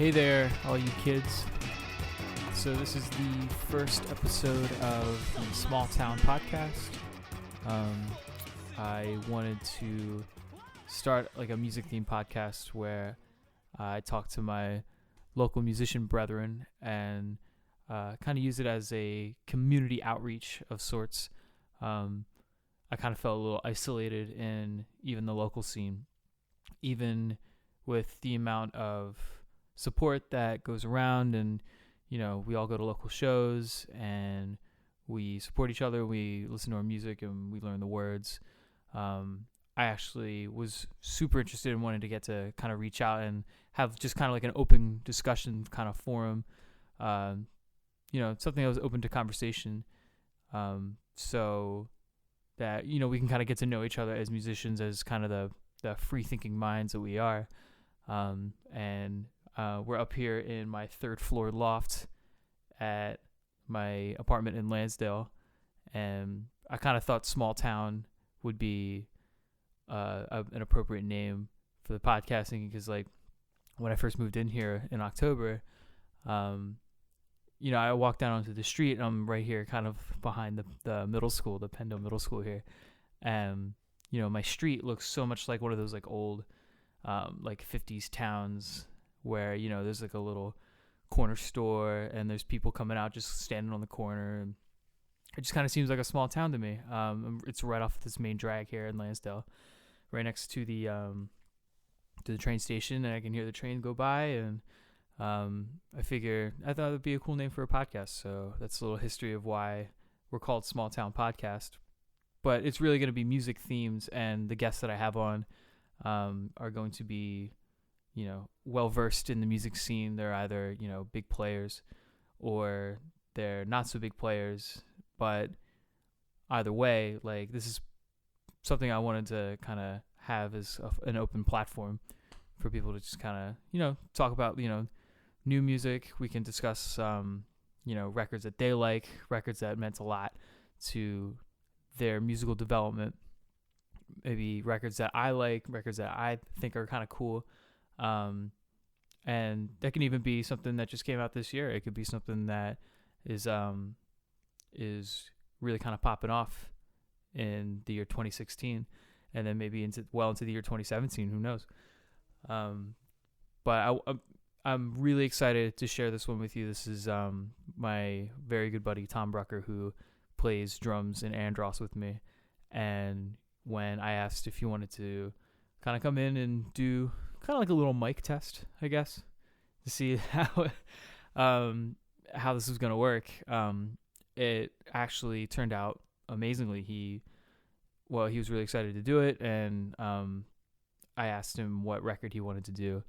Hey there, all you kids. So this is the first episode of the Small Town Podcast. I wanted to start like a music-themed podcast where I talk to my local musician brethren and kind of use it as a community outreach of sorts. I kind of felt a little isolated in even the local scene, even with the amount of support that goes around, and we all go to local shows and we support each other, we listen to our music and we learn the words. I actually was super interested in wanting to get to kind of reach out and have just kind of like an open discussion kind of forum, something that was open to conversation, so that we can kind of get to know each other as musicians, as kind of the free thinking minds that we are. And we're up here in my third floor loft at my apartment in Lansdale, and I kind of thought Small Town would be an appropriate name for the podcasting, because like when I first moved in here in October, I walked down onto the street and I'm right here kind of behind the middle school, the Pendo Middle School here, and my street looks so much like one of those like old like 50s towns where there's like a little corner store and there's people coming out just standing on the corner, and it just kind of seems like a small town to me. It's right off this main drag here in Lansdale, right next to the train station, and I can hear the train go by, and I thought it would be a cool name for a podcast. So that's a little history of why we're called Small Town Podcast. But it's really going to be music themes, and the guests that I have on are going to be well versed in the music scene. They're either big players or they're not so big players, but either way, like, this is something I wanted to kind of have as an open platform for people to just kind of talk about new music. We can discuss records that they like, records that meant a lot to their musical development, maybe records that I like, records that I think are kind of cool. And that can even be something that just came out this year. It could be something that is really kind of popping off in the year 2016, and then maybe into the year 2017. Who knows? But I'm really excited to share this one with you. This is my very good buddy Tom Brucker, who plays drums in Andross with me. And when I asked if he wanted to kind of come in and do kind of like a little mic test, I guess, to see how this was going to work, it actually turned out amazingly. He was really excited to do it, and I asked him what record he wanted to do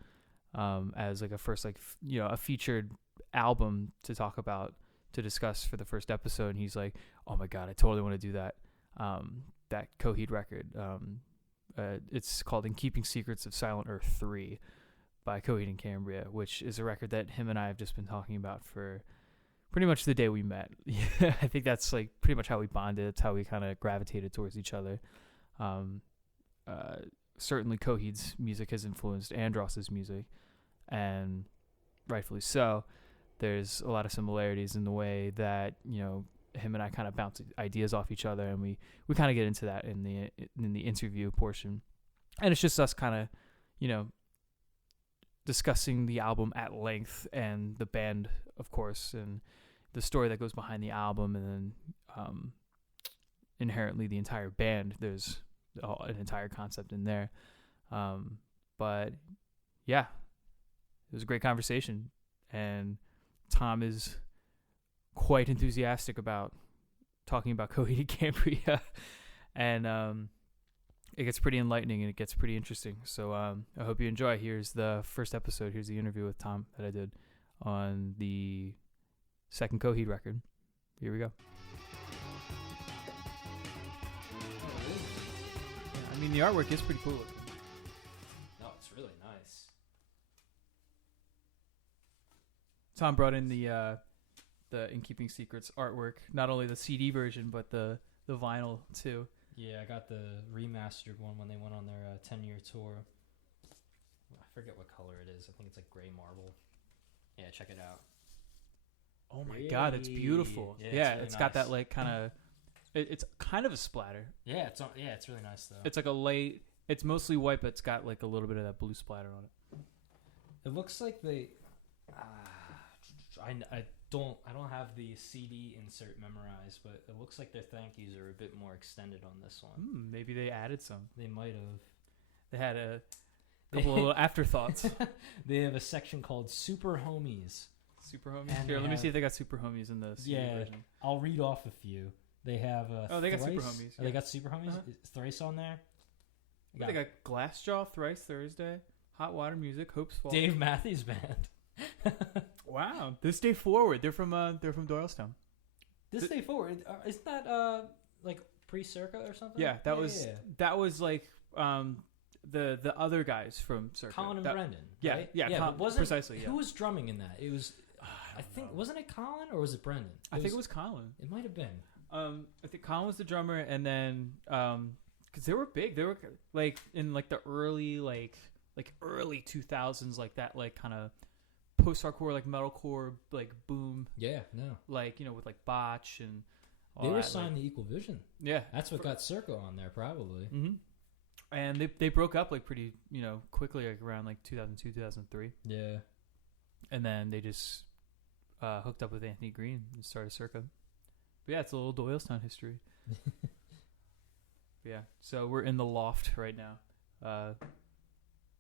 as like a first, like, a featured album to talk about, to discuss for the first episode. And he's like, "Oh my God, I totally want to do that. That Coheed record. It's called In Keeping Secrets of Silent Earth 3 by Coheed Cambria, which is a record that him and I have just been talking about for pretty much the day we met." I think that's like pretty much how we bonded. It's how we kind of gravitated towards each other. Certainly Coheed's music has influenced Andross's music, and rightfully so. There's a lot of similarities in the way that him and I kind of bounce ideas off each other, and we kind of get into that in the interview portion. And it's just us kind of discussing the album at length, and the band, of course, and the story that goes behind the album, and then inherently the entire band. There's an entire concept in there. But yeah, it was a great conversation, and Tom is quite enthusiastic about talking about Coheed Cambria, and it gets pretty enlightening and it gets pretty interesting. So I hope you enjoy. Here's the first episode. Here's the interview with Tom that I did on the second Coheed record. Here we go. I mean, the artwork is pretty cool looking. No, it's really nice. Tom brought in the In Keeping Secrets artwork, not only the CD version but the vinyl too. Yeah, I got the remastered one when they went on their 10-year tour. I forget what color it is. I think it's like gray marble. Yeah, check it out. Oh my god, that's beautiful. Yeah, really it's got nice. that like kind of. It's kind of a splatter. Yeah, it's really nice though. It's like a light. It's mostly white, but it's got like a little bit of that blue splatter on it. It looks like they. I don't have the CD insert memorized, but it looks like their thank yous are a bit more extended on this one. Maybe they added some. They might have. They had a couple of little afterthoughts. They have a section called Super Homies. Super homies. And Here, they let me have- see if they got super homies in the CD version. I'll read off a few. They have Oh, they got Super Thrice. Homies, Oh, they yeah. got Super Homies. Uh-huh. Is Thrice on there? They got Glassjaw, Thrice Thursday, Hot Water Music, Hope's Fall. Dave Matthews Band. Wow. This day forward. They're from Doylestown. This day forward, isn't that like pre-Circa or something? Yeah, that was like the other guys from Circa. Colin and That- Brendan. Yeah, right? yeah, but wasn't, precisely. Yeah. Who was drumming in that? It was. I think know. wasn't it Colin or was it Brendan? I think it was Colin. It might have been. I think Colin was the drummer, and then because they were big, they were like in like the early early 2000s, like that, like kind of post-hardcore, like metalcore, like boom, Yeah, no. like with like Botch and all They were that, signed to Equal Vision. yeah, That's what got Circa on there, probably. Mm-hmm. And they broke up like pretty quickly, like around like 2002 2003, Yeah. and then they just hooked up with Anthony Green and started Circa. But yeah, it's a little Doylestown history. Yeah, so we're in the loft right now.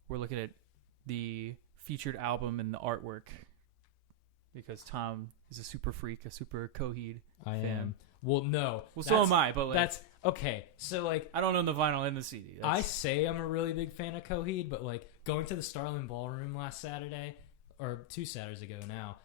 We're looking at the featured album and the artwork because Tom is a super freak, a super Coheed I fan. am. Well, no. Well, so am I, but like, That's okay. So like, I don't own the vinyl and the CD. I say I'm a really big fan of Coheed, but like going to the Starling Ballroom last Saturday or 2 Saturdays ago now.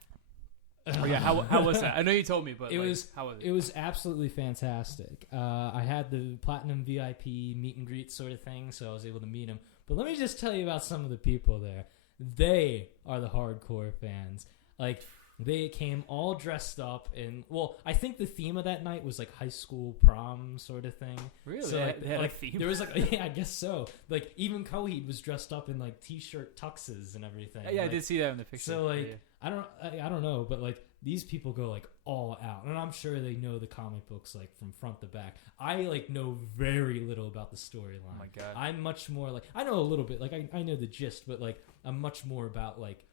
Oh yeah, how was that? I know you told me, but It like, was- how was it? It was absolutely fantastic. I had the Platinum VIP meet and greet sort of thing, so I was able to meet him. But let me just tell you about some of the people there. They are the hardcore fans. Like, they came all dressed up in, well, I think the theme of that night was like high school prom sort of thing. Really? So They had a theme? There was like, yeah, I guess so. Like, even Coheed was dressed up in like t-shirt tuxes and everything. Yeah, I Like, did see that in the picture. so like, Yeah. I don't know, but like these people go like all out, and I'm sure they know the comic books like from front to back. I like know very little about the storyline. Oh my God. I'm much more like I know a little bit, like I know the gist, but like I'm much more about like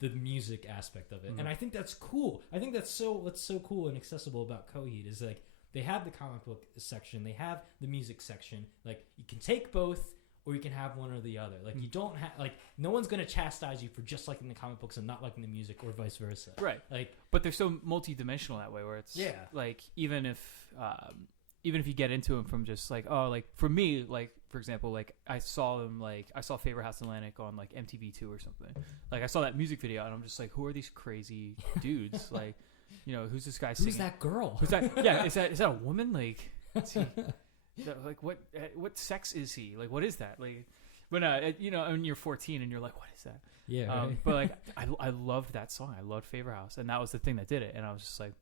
the music aspect of it, Mhm. and I think that's cool. I think that's so cool and accessible about Coheed is like they have the comic book section, they have the music section. Like you can take both. Or you can have one or the other. Like you don't have like no one's gonna chastise you for just liking the comic books and not liking the music, or vice versa. Right. Like, But they're so multi-dimensional that way, where it's Yeah. like even if you get into them from just like, oh, like for me, like for example, like I saw Favor House Atlantic on like MTV2 or something. Like I saw that music video and I'm just like, who are these crazy dudes? Like, who's this guy singing? who's that girl? Who's that? Yeah, is that a woman? Like, is he, like what sex is he? Like, what is that? Like, when when you're 14 and you're like, what is that? Yeah, right. But like I loved that song. I loved Favor House, and that was the thing that did it. And I was just like,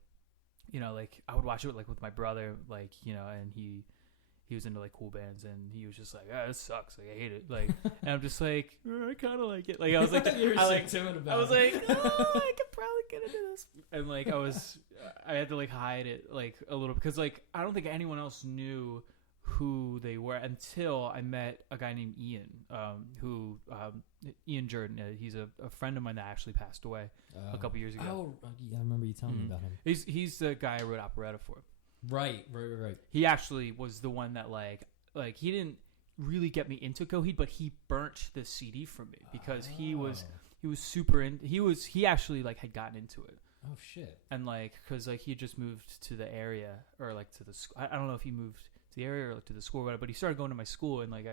like I would watch it like with my brother, like and he was into like cool bands, and he was just like, this sucks. Like I hate it. Like, and I'm just like, I kind of like it. Like I was like, You were I so like timid about I was it. like, I could probably get into this. And like I had to like hide it like a little because like I don't think anyone else knew who they were until I met a guy named Ian, Ian Jordan. He's a friend of mine that actually passed away a couple years ago. Oh, yeah, I remember you telling me about him. He's the guy I wrote operetta for. Right. He actually was the one that like he didn't really get me into Coheed, but he burnt the CD for me because he was super in. He actually like had gotten into it. Oh shit. And like because like he had just moved to the area or like to the I don't know if he moved to the area or like to the school or whatever, but he started going to my school and like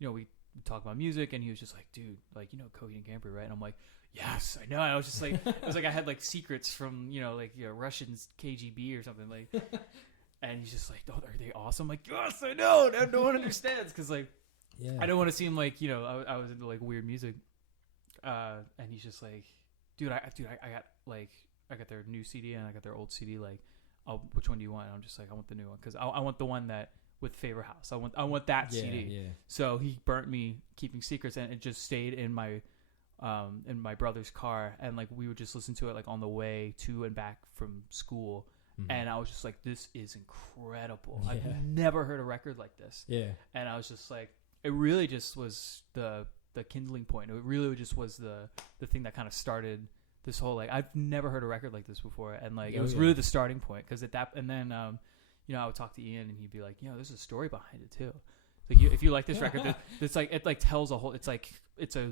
we talked about music and he was just like, dude, like Coheed Cambria, right? And I'm like, yes, I know. And I was just like, it was like I had like secrets from Russian KGB or something like. And he's just like, oh, are they awesome? I'm like, yes, I know. No one understands because like Yeah. I don't want to seem like I was into like weird music. And he's just like, dude, I got their new CD and I got their old CD. Like, which one do you want? And I'm just like, I want the new one because I want the one that with Favor House. I want that CD. Yeah. So he burnt me keeping secrets, and it just stayed in my in my brother's car, and like we would just listen to it like on the way to and back from school. And I was just like, this is incredible. Yeah. I've never heard a record like this. Yeah. And I was just like, it really just was the kindling point. It really just was the thing that kind of started this whole, like, I've never heard a record like this before. And like, it was really the starting point. Cause at that, and then, you know, I would talk to Ian and he'd be like, you know, there's a story behind it too. Like if you like this record, it's like, it like tells a whole, it's like, it's a,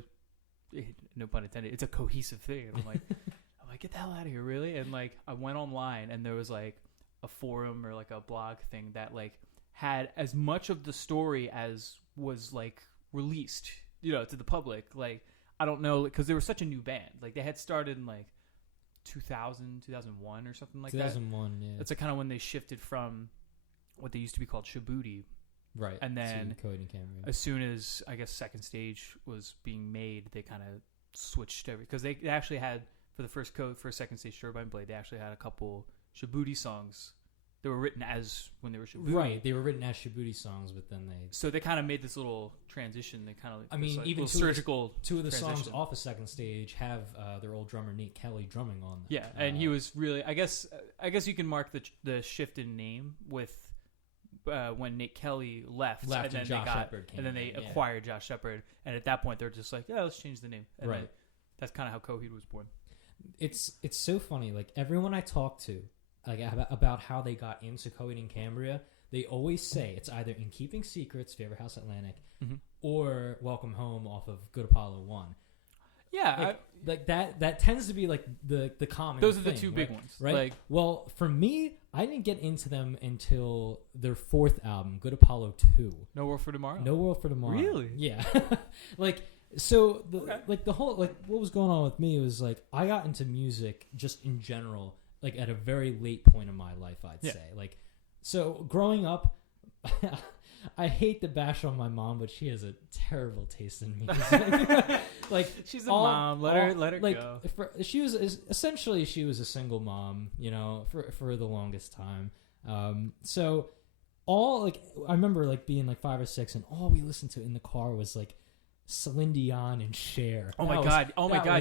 no pun intended, it's a cohesive thing. And I'm like, get the hell out of here, really? And like I went online and there was like a forum or like a blog thing that like had as much of the story as was like released, you know, to the public. Like I don't know, because they were such a new band. Like they had started in like 2000, 2001 or something like 2001, yeah. That's like kind of when they shifted from what they used to be called Shaboody. Right. And then Coheed Cambria. As soon as I guess Second Stage was being made, they kind of switched over, because they actually had, for the first Second Stage Turbine Blade, they actually had a couple Shaboody songs that were written as when they were Shaboody. Right, they were written as Shaboody songs, but then So they kind of made this little transition. They kind of, I mean, like even two of the songs off of Second Stage have their old drummer Nate Kelly drumming on them. Yeah, and he was really, I guess you can mark the shift in name with when Nate Kelly left and then Josh Shepard came, and then they acquired Josh Shepard, and at that point they're just like, yeah, let's change the name. And right. That's kind of how Coheed was born. It's so funny. Like everyone I talk to, like about how they got into Coheed Cambria, they always say it's either In Keeping Secrets, Favorite House Atlantic, or Welcome Home off of Good Apollo 1. Yeah, like that tends to be like the common. Those are the two big ones, right? Like, well, for me, I didn't get into them until their fourth album, Good Apollo 2. No World for Tomorrow. No World for Tomorrow. Really? Yeah. Like. So, like the whole, like what was going on with me was like I got into music just in general, like at a very late point in my life, I'd say. Like, so growing up, I hate to bash on my mom, but she has a terrible taste in music. Like she's a mom. Let her like, go. She was essentially a single mom, you know, for the longest time. So all like I remember like being like 5 or 6, and all we listened to in the car was like Celine Dion and Cher. Oh my god!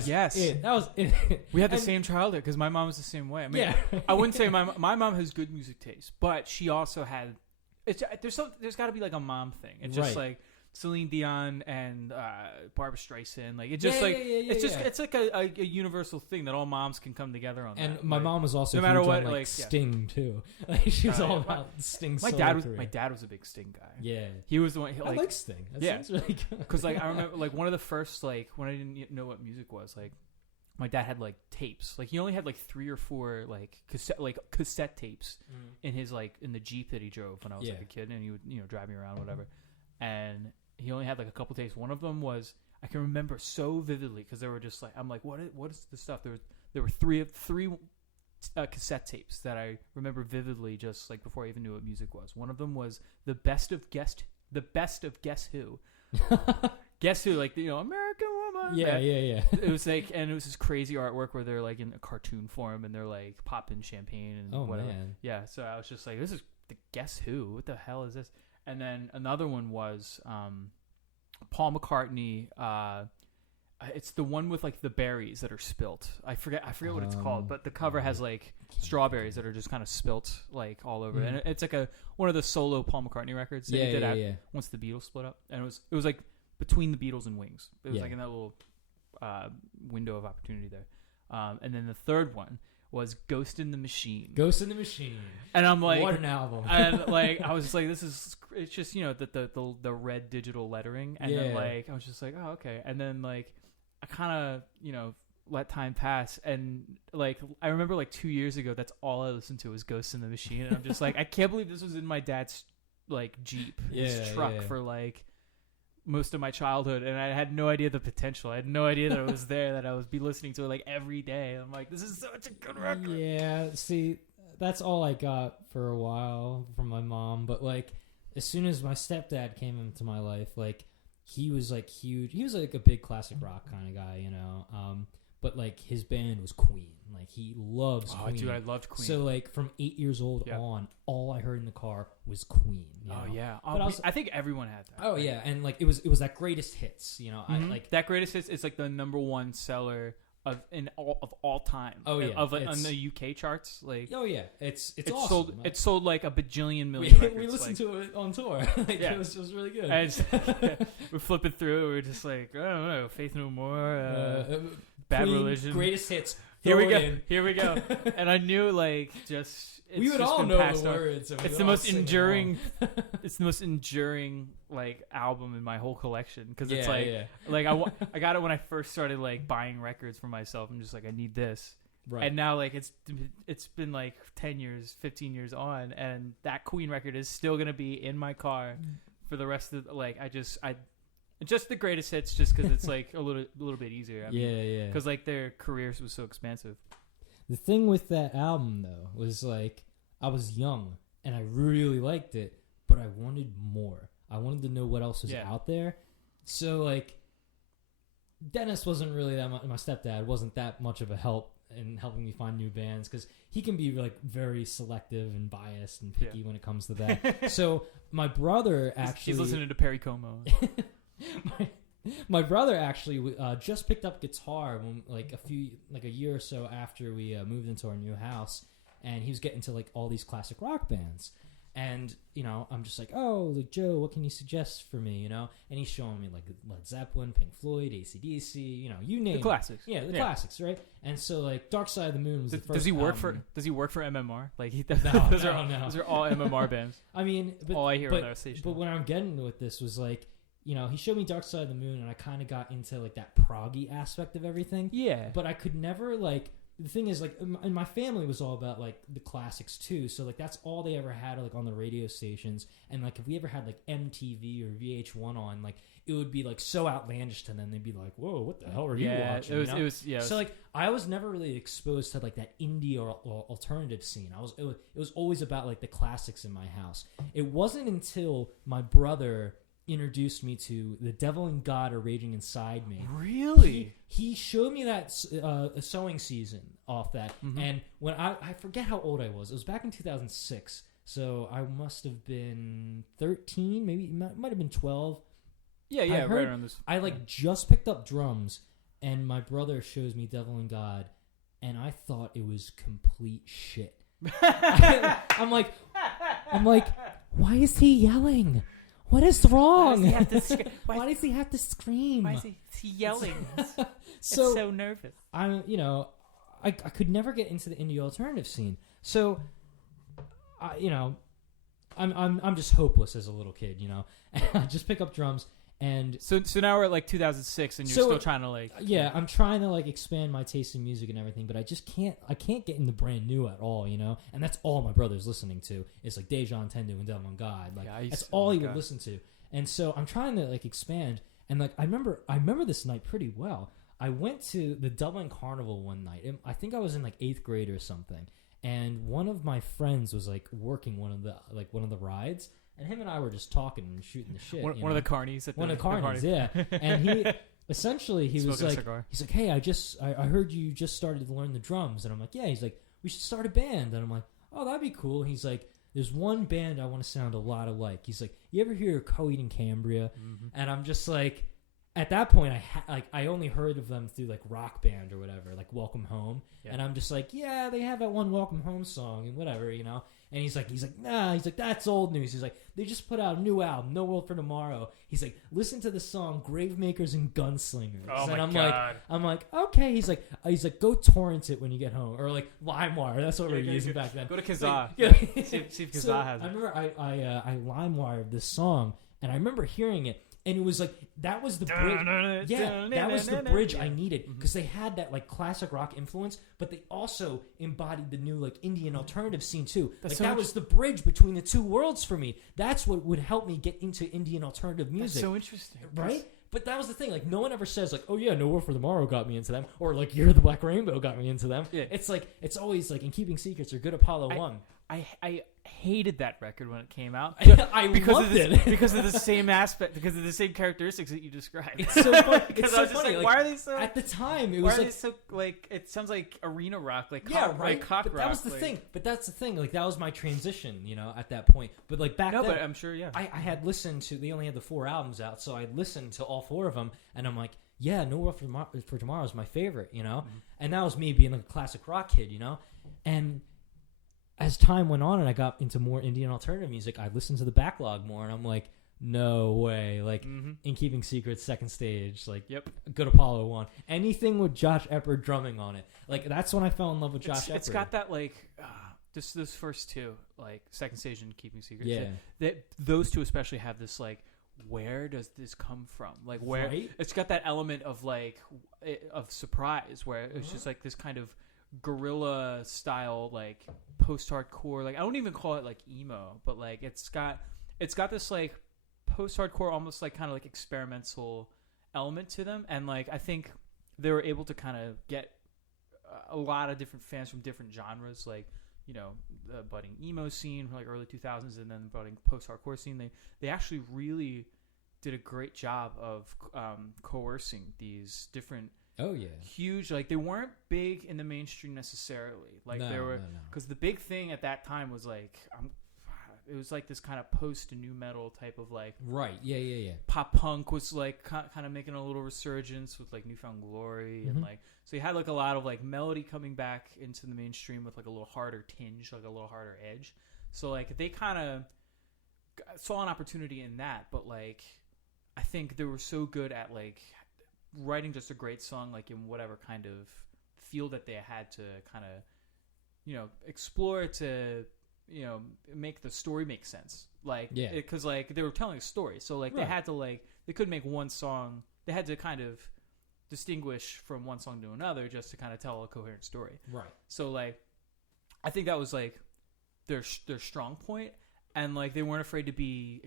Yes, that was it. We had the same childhood because my mom was the same way. I mean, I wouldn't say my mom has good music taste, but she also had. There's got to be like a mom thing. It's just like Celine Dion and Barbra Streisand. Like it's just it's like a universal thing that all moms can come together on. And that. my mom was also no matter what, on, like Sting too. Like she was all about Sting. My dad was a big Sting guy. Yeah, he was the one. I like Sting. That sounds really good. Because like I remember like one of the first like when I didn't know what music was, like my dad had like tapes. Like he only had like 3 or 4 like cassette tapes in his like in the Jeep that he drove when I was like a kid, and he would drive me around whatever. And he only had like a couple tapes. One of them was I can remember so vividly because they were just like I'm like what is this stuff? There were three cassette tapes that I remember vividly, just like before I even knew what music was. One of them was the best of Guess Who. Guess Who, like American Woman. Yeah. It was like, and it was this crazy artwork where they're like in a cartoon form and they're like popping champagne and whatever. Man. Yeah, so I was just like, this is the Guess Who. What the hell is this? And then another one was Paul McCartney. It's the one with like the berries that are spilt. I forget what it's called, but the cover has like strawberries that are just kind of spilt like all over. And it's like one of the solo Paul McCartney records that he did once the Beatles split up. And it was like between the Beatles and Wings. It was like in that little window of opportunity there. And then the third one was Ghost in the Machine. Ghost in the Machine. And I'm like, what an album. And like I was just like, it's just the red digital lettering. And then like I was just like, oh okay. And then like I kind of let time pass, and like I remember like 2 years ago, that's all I listened to was Ghost in the Machine, and I'm just like, I can't believe this was in my dad's like Jeep, his truck for like most of my childhood, and I had no idea the potential. I had no idea that it was there, that I would be listening to it like every day. I'm like, this is such a good record. Yeah, see, that's all I got for a while from my mom, but like as soon as my stepdad came into my life, like he was like huge. He was like a big classic rock kind of guy, but like his band was Queen. Like he loves Queen. Dude, I loved Queen. So like from 8 years old on, all I heard in the car was Queen. You know? Yeah. But I think everyone had that. Oh yeah, and like it was that greatest hits. You know, I like that greatest hits is like the #1 seller of all time. Oh yeah, on the UK charts. Like it's awesome. It sold like a bajillion million records. We listened to it on tour. It was really good. We're flipping through. We're just like, I don't know, Faith No More, Bad Queen, Religion, greatest hits. Here we go. And I knew like we would all know the words. It's the most enduring. It's the most enduring like album in my whole collection because it's like I got it when I first started like buying records for myself. I'm just like, I need this. Right. And now like it's been like 10 years, 15 years on, and that Queen record is still gonna be in my car for the rest of just the greatest hits, just because it's like a little bit easier. I mean, because like their careers was so expansive. The thing with that album though was like I was young and I really liked it, but I wanted more. I wanted to know what else was out there. So like Dennis wasn't really that much. My stepdad wasn't that much of a help in helping me find new bands because he can be like very selective and biased and picky when it comes to that. So my brother actually he's listening to Perry Como. My brother actually just picked up guitar when a year or so after we moved into our new house, and he was getting to like all these classic rock bands. And you know, I'm just like, oh, like Joe, what can you suggest for me? You know, and he's showing me like Led Zeppelin, Pink Floyd, AC/DC, you know, you name the classics. Yeah, the classics, right? And so like Dark Side of the Moon was the first. Does he work for MMR? Like those are all MMR bands. I mean, all I hear on their station. But what I'm getting with this was like, you know, he showed me Dark Side of the Moon, and I kind of got into like that proggy aspect of everything. Yeah. But I could never like. The thing is, like, and my family was all about like the classics too. So like that's all they ever had like on the radio stations. And like if we ever had like MTV or VH1 on, like it would be like so outlandish to them. They'd be like, "Whoa, what the hell are you watching?" It was. So like I was never really exposed to like that indie or alternative scene. It was always about like the classics in my house. It wasn't until my brother introduced me to The Devil and God Are Raging Inside Me. Really? He showed me that sewing season off that. And when I forget how old I was. It was back in 2006. So I must have been 13, maybe it might have been 12. Yeah, right around this. I like just picked up drums, and my brother shows me Devil and God, and I thought it was complete shit. I'm like, why is he yelling? What is wrong? Why does he have to scream? Why is he yelling? So nervous. I could never get into the indie alternative scene. So, I'm just hopeless as a little kid, you know. I just pick up drums, and so now we're at like 2006, and you're still trying to like. Yeah, I'm trying to like expand my taste in music and everything, but I just can't. I can't get into brand new at all, you know. And that's all my brother's listening to. It's like Deja Tendu and Devil and God. Like that's all he would listen to. And so I'm trying to like expand. And like I remember this night pretty well. I went to the Dublin Carnival one night. I think I was in like 8th grade or something. And one of my friends was like working one of the rides. And him and I were just talking and shooting the shit. One of the carnies. One of the carnies, yeah. And he was like, hey, I heard you just started to learn the drums. And I'm like, yeah. He's like, we should start a band. And I'm like, oh, that'd be cool. He's like, there's one band I want to sound a lot alike. He's like, you ever hear Coheed Cambria? And I'm just like, at that point, I only heard of them through like Rock Band or whatever, like Welcome Home. Yeah. And I'm just like, yeah, they have that one Welcome Home song and whatever, you know. And he's like, nah. He's like, that's old news. He's like, they just put out a new album, No World for Tomorrow. He's like, listen to the song Gravemakers and Gunslingers. Oh my and God. I'm like, okay. He's like, go torrent it when you get home, or like LimeWire. That's what we were using back then. Go to Kazaa. See if Kazaa has it. I remember I LimeWired this song, and I remember hearing it. And it was like, that was the bridge. Yeah, that was the bridge I needed. Because they had that like classic rock influence, but they also embodied the new like Indian alternative scene too. That was the bridge between the two worlds for me. That's what would help me get into Indian alternative music. That's so interesting. Right? But that was the thing. Like, no one ever says like, oh yeah, No World for Tomorrow got me into them. Or like, You're the Black Rainbow got me into them. Yeah. It's like, it's always like, In Keeping Secrets or Good Apollo 1. I hated that record when it came out. I loved it because of the same aspect, because of the same characteristics that you described. It's so funny. Because I was just like, why are they so? At the time, it why was are like they so like? It sounds like arena rock, like yeah, cock, right. like cock but rock. that was the like, thing. But that's the thing. Like that was my transition, at that point. But like back No, then, but I'm sure, yeah. I had listened to. They only had the 4 albums out, so I listened to all 4 of them, and I'm like, yeah, No World for Tomorrow is my favorite, Mm-hmm. And that was me being like a classic rock kid, and as time went on and I got into more indie and alternative music, I listened to the backlog more, and I'm like, no way. Like, In Keeping Secrets, Second Stage, like, Yep. Good Apollo 1. Anything with Josh Epper drumming on it. Like, that's when I fell in love with Josh Epper. It's got that, like, just those first 2, like, Second Stage and Keeping Secrets. Yeah. Those 2 especially have this, like, where does this come from? Like, where... Right? It's got that element of, like, of surprise, where it's just, like, this kind of guerrilla style, like, post-hardcore, like, I don't even call it like emo, but like it's got this like post-hardcore, almost like kind of like experimental element to them, and like I think they were able to kind of get a lot of different fans from different genres, like the budding emo scene from like early 2000s, and then the budding post-hardcore scene. They actually really did a great job of coercing these different huge, like they weren't big in the mainstream necessarily, like they were, because the big thing at that time was like it was like this kind of post new metal type of like pop punk was like kind of making a little resurgence with like Newfound Glory, and like so you had like a lot of like melody coming back into the mainstream with like a little harder tinge, like a little harder edge. So like they kind of saw an opportunity in that, but like I think they were so good at like writing just a great song, like in whatever kind of field that they had to kind of explore to make the story make sense, like because like they were telling a story, so like they had to like they couldn't make one song, they had to kind of distinguish from one song to another just to kind of tell a coherent story, right? So like I think that was like their strong point, and like they weren't afraid to be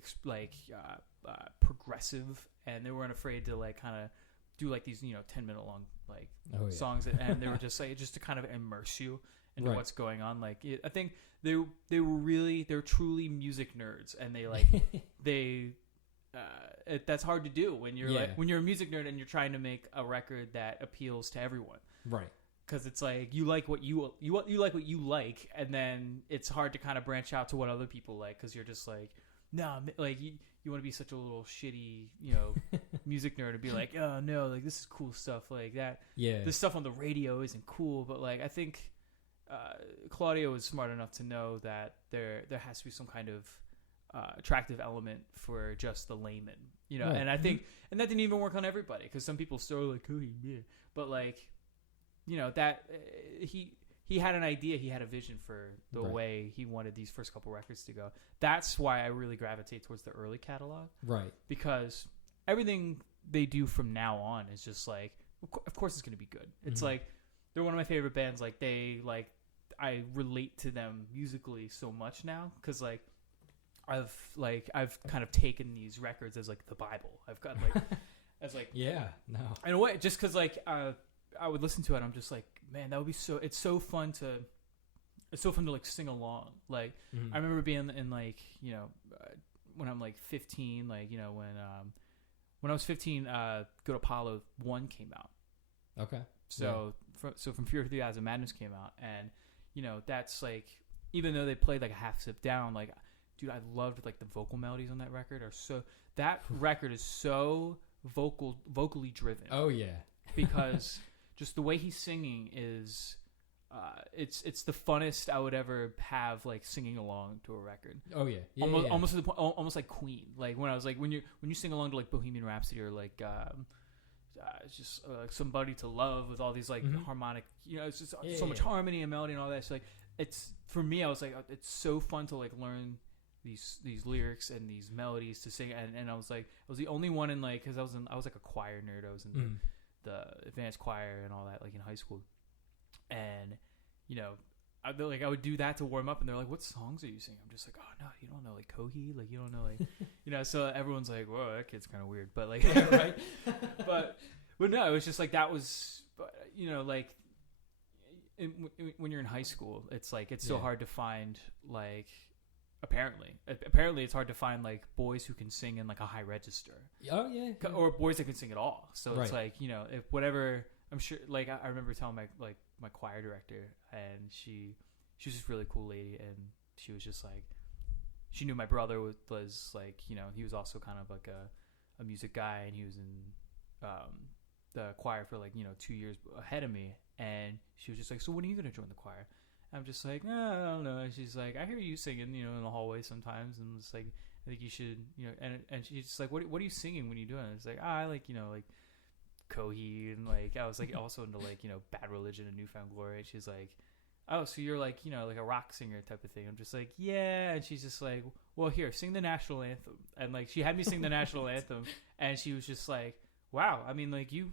progressive, and they weren't afraid to like kind of do like these 10-minute long like songs, and they were just like just to kind of immerse you into what's going on. Like I think they were truly music nerds, and they like that's hard to do when you're when you're a music nerd and you're trying to make a record that appeals to everyone, right? Because it's like you like what you like what you like, and then it's hard to kind of branch out to what other people like, because you're just like, no, like you want to be such a little shitty, music nerd and be like, oh no, like this is cool stuff like that. Yeah, this stuff on the radio isn't cool, but like I think Claudio was smart enough to know that there has to be some kind of attractive element for just the layman, And I think, and that didn't even work on everybody, because some people still like Coheed, but like, that he had an idea, he had a vision for the way he wanted these first couple records to go. That's why I really gravitate towards the early catalog. Right. Because everything they do from now on is just like, of course it's going to be good. It's like, they're one of my favorite bands. Like I relate to them musically so much now, because like I've kind of taken these records as like the Bible. I've got like, as like, in a way, just because like, I would listen to it, I'm just like, man, that would be it's so fun to like sing along. Like I remember being in like when I'm like 15, like when I was 15, Good Apollo 1 came out. Okay. So from Fear of the Eyes of Madness came out, and that's like, even though they played like a half step down, like dude, I loved like the vocal melodies on that record are so, that record is so vocally driven. Oh yeah. Because just the way he's singing is, it's the funnest I would ever have, like singing along to a record. Oh yeah, almost to the point, almost like Queen. Like when I was like, when you sing along to like Bohemian Rhapsody, or like it's just like Somebody to Love, with all these like harmonic, it's just so much harmony and melody and all that. So like, it's, for me, I was like, it's so fun to like learn these lyrics and these melodies to sing, and I was like, I was the only one in like, because I was like a choir nerd. I was in the advanced choir and all that, like in high school, and I would do that to warm up, and they're like, what songs are you singing? I'm just like, oh no, you don't know like Coheed, like you don't know like so everyone's like, whoa, that kid's kind of weird, but like right. but no, it was just like, that was, like when you're in high school, it's like it's so Yeah. hard to find like apparently it's hard to find like boys who can sing in like a high register Oh yeah. or boys that can sing at all. So it's Right. like, you know, if whatever, I'm sure, like I remember telling my choir director, and she was just a really cool lady, and she was just like, she knew my brother was like, you know, he was also kind of like a music guy, and he was in the choir for like, you know, 2 years ahead of me, and she was just like, so when are you gonna join the choir? I'm just like, I don't know. And she's like, I hear you singing, you know, in the hallway sometimes, and it's like, I think you should, you know. And she's just like, what are you singing when you doing it? It's like, I like, you know, like Coheed, and like I was like also into like, you know, Bad Religion and Newfound Glory. And she's like, oh, so you're like, you know, like a rock singer type of thing. I'm just like, yeah. And she's just like, well, here, sing the national anthem. And like she had me sing the national anthem, and she was just like, wow, I mean, like you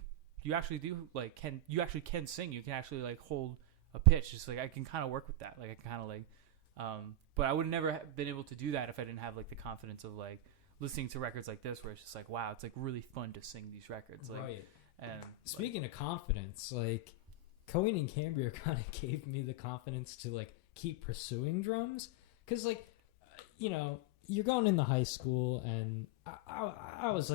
actually do like you actually can sing. You can actually like hold a pitch. Just like I can kind of work with that. Like I can kind of like, but I would never have been able to do that if I didn't have like the confidence of like listening to records like this, where it's just like, wow, it's like really fun to sing these records. Like, Right. and Speaking of confidence, like Coheed Cambria kind of gave me the confidence to like keep pursuing drums, because like, you know, you're going into high school, and I was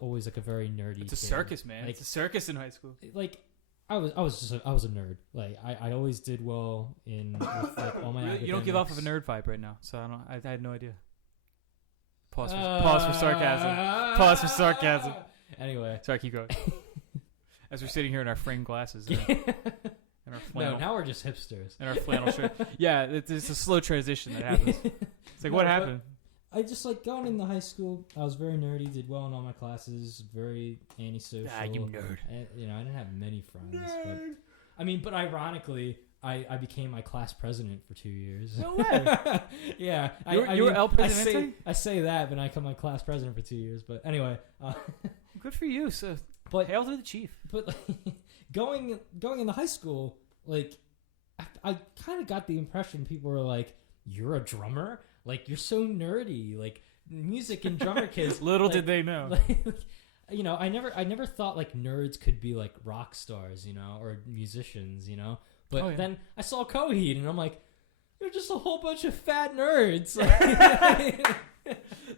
always like a very nerdy. it's a kid. circus, man. Like, It's a circus in high school. Like I was a nerd. Like I always did well in with, like, all my You don't give off of a academics. nerd vibe right now, so I had no idea. Pause for sarcasm. Pause for sarcasm. Anyway, Sorry, keep going. As we're sitting here in our framed glasses and our flannel, no, now we're just hipsters. and our flannel shirt. Yeah, it's a slow transition that happens. It's like, what No, happened? I just like going into high school. I was very nerdy. Did well in all my classes. Very antisocial. You nerd. And, you know, I didn't have many friends. But, I mean, but ironically, I became my class president for 2 years. No way. Yeah, You were El Presidente? I say that, but I become my class president for 2 years. But anyway, Good for you. So, but hail to the chief. but like, going into high school, like I kind of got the impression people were like, "You're a drummer? Like you're so nerdy? Like music and drummer kids." Little like, did they know. Like, you know, I never thought like nerds could be like rock stars, you know, or musicians, you know. But Oh, yeah. then I saw Coheed, and I'm like, they're just a whole bunch of fat nerds.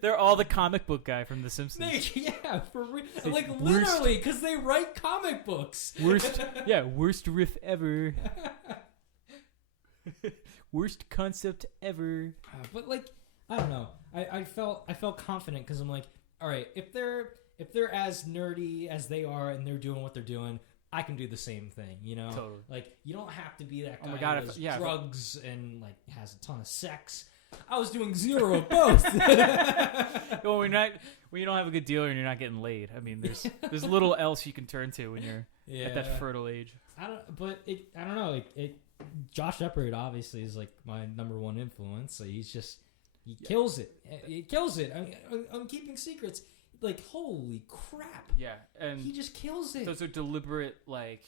They're all the comic book guy from The Simpsons. Yeah, for real. like Like worst- literally, because they write comic books. Worst riff ever. Worst concept ever. But like, I don't know. I felt confident because I'm like, all right, if they're as nerdy as they are and they're doing what they're doing, I can do the same thing, you know? Totally. Like, you don't have to be that guy Oh my God, who does if- drugs and like has a ton of sex. I was doing zero of both. Well, when you don't have a good deal and you're not getting laid. I mean, there's little else you can turn to when you're at that fertile age. I don't know. Josh Shepard obviously is like my number one influence. So he kills it. He kills it. I'm keeping secrets. Like, holy crap. Yeah, and He just kills it. those are deliberate, like,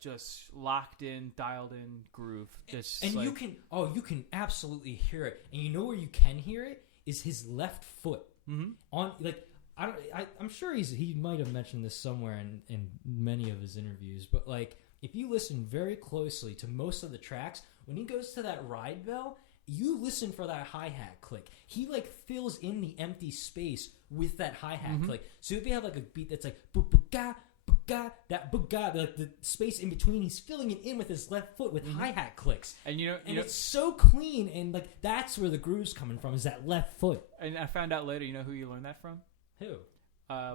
just locked in, dialed in groove. Just And like, you can absolutely hear it. And you know where you can hear it is his left foot. Mm-hmm. On like I'm sure he might have mentioned this somewhere in many of his interviews, but like if you listen very closely to most of the tracks, when he goes to that ride bell, you listen for that hi-hat click. He like fills in the empty space with that hi-hat click. So if you have like a beat that's like bu-bu-ga, bu-ga, that bu-ga, like the space in between, he's filling it in with his left foot with hi-hat clicks. And It's so clean, and like that's where the groove's coming from, is that left foot. and I found out later, you know who you learned that from? Who?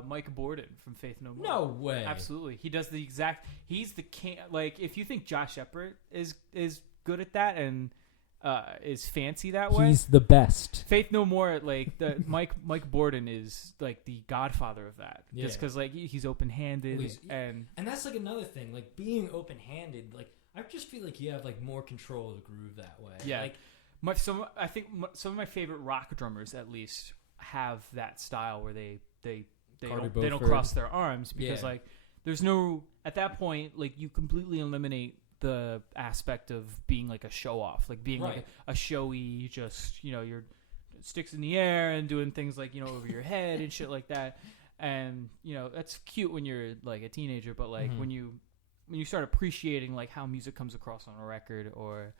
Mike Borden from Faith No More. No way. Absolutely. He does the exact. He's the king. Like, if you think Josh Shepard is good at that and is fancy that way, He's the best. Faith No More, like the Mike Borden is like the godfather of that. Yeah. Just because like he's open handed and And that's like another thing, like being open-handed. Like I just feel like you have like more control of the groove that way. yeah. Like, I think some of my favorite rock drummers at least have that style where they Carter don't Beauford. cross their arms because Yeah. like there's no, at that point, like you completely eliminate the aspect of being like a show off, like being Right. like a showy, just, you know, your sticks in the air and doing things like, you know, over your head and shit like that. And, you know, that's cute when you're like a teenager, but like when you when you start appreciating like how music comes across on a record, or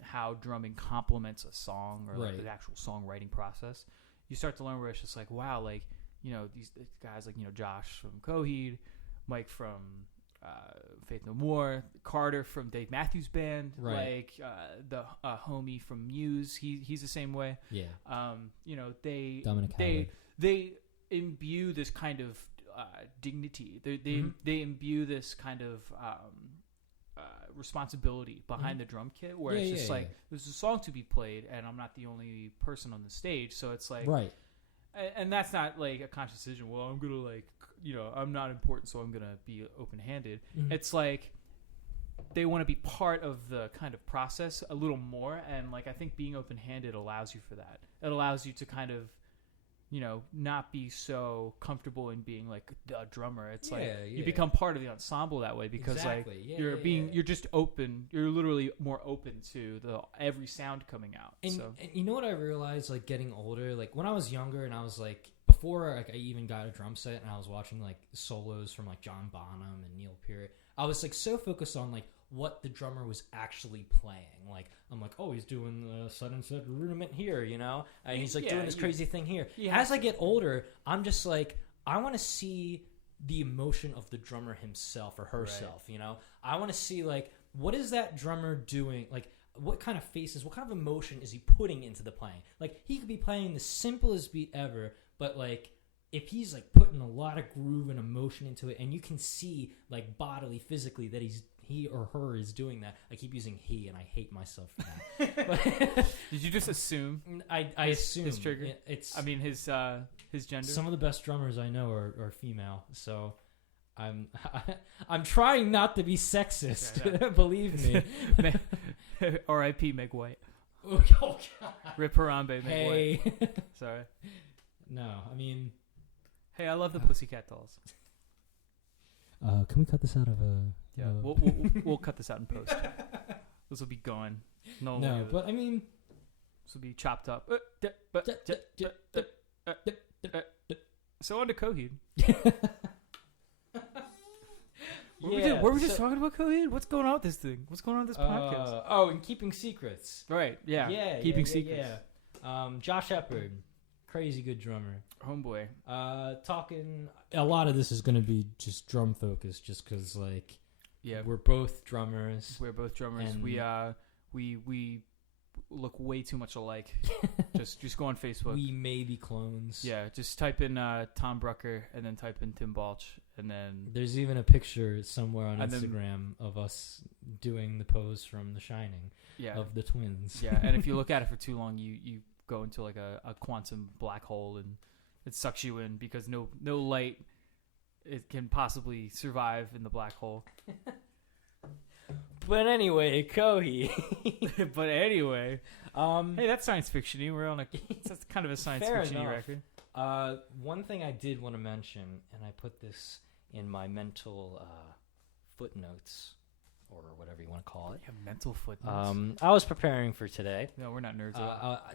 how drumming complements a song, or like the actual songwriting process, you start to learn where it's just like, wow, like, you know, these guys like, you know, Josh from Coheed, Mike from Faith No More, Carter from Dave Matthews Band, like the homie from Muse, he's the same way. Yeah. You know, they imbue this kind of dignity. They imbue this kind of responsibility behind the drum kit, where it's just like there's a song to be played, and I'm not the only person on the stage, so it's like and that's not like a conscious decision. Well, I'm gonna like, you know, I'm not important, so I'm gonna be open-handed. It's like they want to be part of the kind of process a little more, and like I think being open-handed allows you for that. It allows you to kind of, you know, not be so comfortable in being like a drummer. It's you become part of the ensemble that way, because you're just open. You're literally more open to every sound coming out. And you know what I realized, like getting older, like when I was younger and I was like, before like I even got a drum set and I was watching like solos from like John Bonham and Neil Peart, I was like so focused on like what the drummer was actually playing. Like I'm like, oh, he's doing the sudden set rudiment here, you know, and he's like doing this crazy thing here. As I get older, I'm just like, I want to see the emotion of the drummer himself or herself. You know, I want to see like, what is that drummer doing? Like, what kind of faces, what kind of emotion is he putting into the playing? Like, he could be playing the simplest beat ever, but like, if he's like putting a lot of groove and emotion into it, and you can see like bodily, physically that he or her is doing that. I keep using he, and I hate myself for that. Did you just assume? I assume his trigger. It's. I mean his gender. Some of the best drummers I know are female, so I'm trying not to be sexist. Believe me. R.I.P. Meg White. Oh God. Rip Harambe, Meg White. Sorry. No, I mean. Hey, I love the Pussycat Dolls. Can we cut this out of a? Yeah, we'll cut this out in post. This will be gone. No, but I mean, this will be chopped up. So on to Coheed. What were we just talking about Coheed? What's going on with this thing? What's going on with this podcast? And keeping secrets. Right. Yeah. Keeping secrets. Yeah. Josh Shepard, crazy good drummer. Homeboy. Talking. A lot of this is going to be just drum focused, just because like. Yeah, we're both drummers. And we look way too much alike. just go on Facebook. We may be clones. Yeah, just type in Tom Brucker and then type in Tim Balch, and then there's even a picture somewhere on Instagram of us doing the pose from The Shining. Yeah, of the twins. Yeah, and if you look at it for too long, you go into like a quantum black hole, and it sucks you in, because no light. It can possibly survive in the black hole. But anyway, Coheed. Hey, that's science fiction-y. We're on that's kind of a science fiction-y record. One thing I did want to mention, and I put this in my mental footnotes, or whatever you want to call it. Yeah, mental footnotes. I was preparing for today. No, we're not nerds.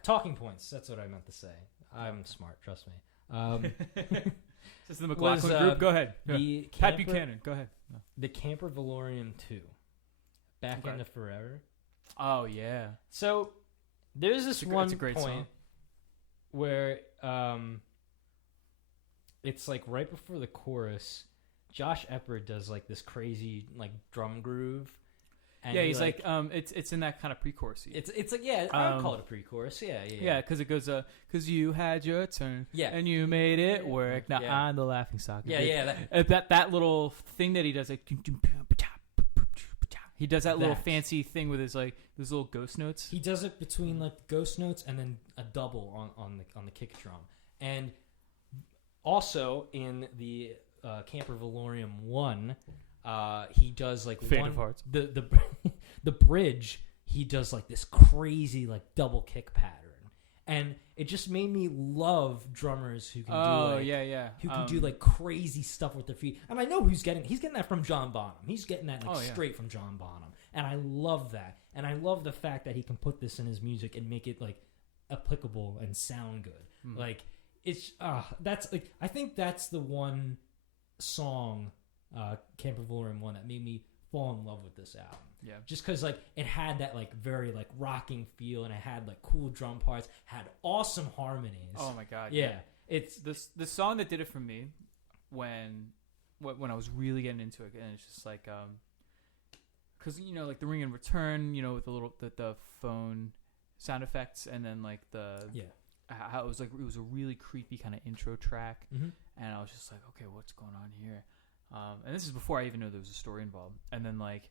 Talking points. That's what I meant to say. I'm smart. Trust me. This is the McLaughlin group. Go ahead. Pat Buchanan. Go ahead. No. The Camper Valorium 2. Back into Forever. Oh, yeah. So, there's this one point song. Where it's like right before the chorus, Josh Shepard does like this crazy like drum groove. And he's like it's in that kind of pre-chorus. It's like, yeah, I would call it a pre-chorus. Yeah, because it goes because you had your turn, and you made it work. Now I'm the laughing stock. That little thing that he does, like he does that little fancy thing with his like those little ghost notes. He does it between like ghost notes and then a double on the kick drum, and also in the Camper Valorium 1. He does like Fate of Hearts. The bridge. He does like this crazy like double kick pattern, and it just made me love drummers who can who can do like crazy stuff with their feet. And I know he's getting that from John Bonham. He's getting that like straight from John Bonham, and I love that. And I love the fact that he can put this in his music and make it like applicable and sound good. Like it's that's like I think that's the one song Campervolarium 1 that made me fall in love with this album. Yeah. Just because like it had that like very like rocking feel, and it had like cool drum parts, had awesome harmonies. Oh my god. Yeah. It's the song that did it for me when I was really getting into it, and it's just like because like the ring and return, with the phone sound effects, and then like how it was a really creepy kind of intro track, and I was just like, okay, what's going on here? And this is before I even knew there was a story involved. And then like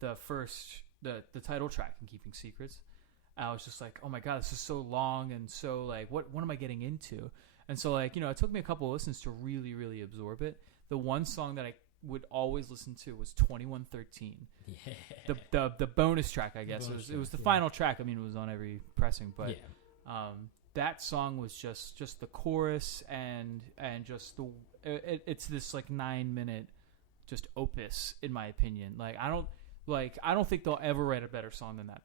the title track in Keeping Secrets, I was just like, oh my god, this is so long, and so like what am I getting into? And so like it took me a couple of listens to really, really absorb it. The one song that I would always listen to was 2113. Yeah. The bonus track, I guess. It was the final track. I mean, it was on every pressing, but that song was just the chorus and just it's this like 9-minute just opus, in my opinion. Like I don't think they'll ever write a better song than that.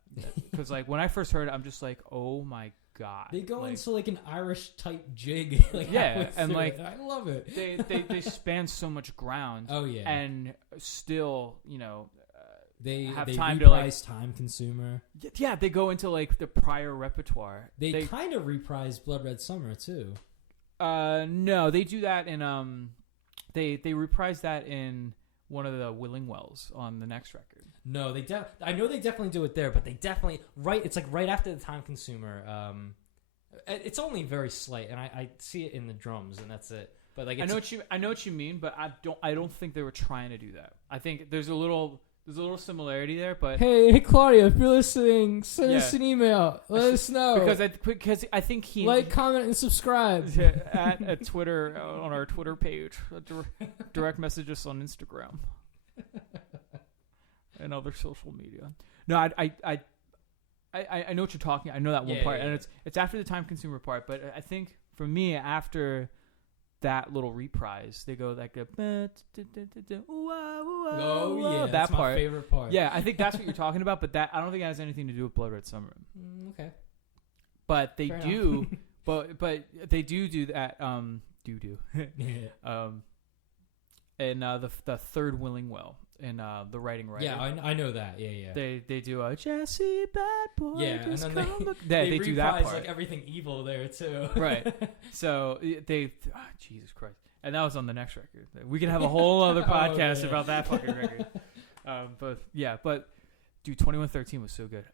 Because like when I first heard it, I'm just like, oh my god. They go into like an Irish type jig. Like and like I love it. They span so much ground. Oh yeah. And still, they have time to like Time Consumer. Yeah, they go into like the prior repertoire. They kind of reprise Blood Red Summer too. No, they do that in they reprise that in one of the Willing Wells on the next record. No, I know they definitely do it there, but they definitely it's like right after the Time Consumer. It's only very slight, and I see it in the drums, and that's it. But like I know what you mean, but I don't think they were trying to do that. I think there's a little similarity there, but hey Claudia, if you're listening, send us an email. Let us know because I think he like, comment, and subscribe at Twitter on our Twitter page. Direct message us on Instagram and other social media. No, I know what you're talking. I know that one part, and it's after the Time Consumer part. But I think for me, after that little reprise, they go like that's part. My favorite part. Yeah, I think that's what you're talking about, but that I don't think it has anything to do with Blood Red Summer. Okay, but they do, but they do that. And the third Willing Well in the Writing Writer. Yeah, I know that. Yeah. They do a Jesse Bad Boy. Yeah, and then they do that part. Like everything evil there too. Right. So Jesus Christ, and that was on the next record. We can have a whole other podcast about that fucking record. But dude, 2113 was so good.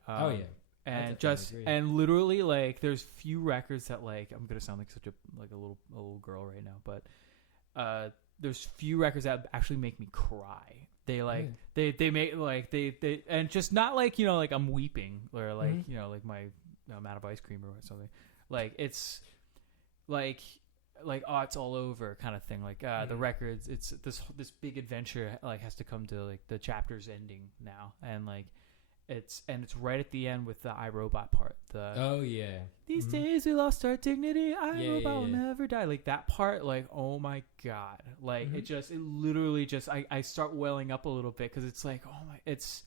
And literally like there's few records that like I'm gonna sound like such a little girl right now, but there's few records that actually make me cry. They like they make like they and just not like like I'm weeping or like like I'm out of ice cream or something. Like it's like oh, it's all over kind of thing. Like the records, it's this big adventure like has to come to like the chapter's ending now, and like it's right at the end with the iRobot part. These days we lost our dignity. iRobot will never die. Like that part. Like oh my god. Like it literally just I start welling up a little bit because it's like oh my it's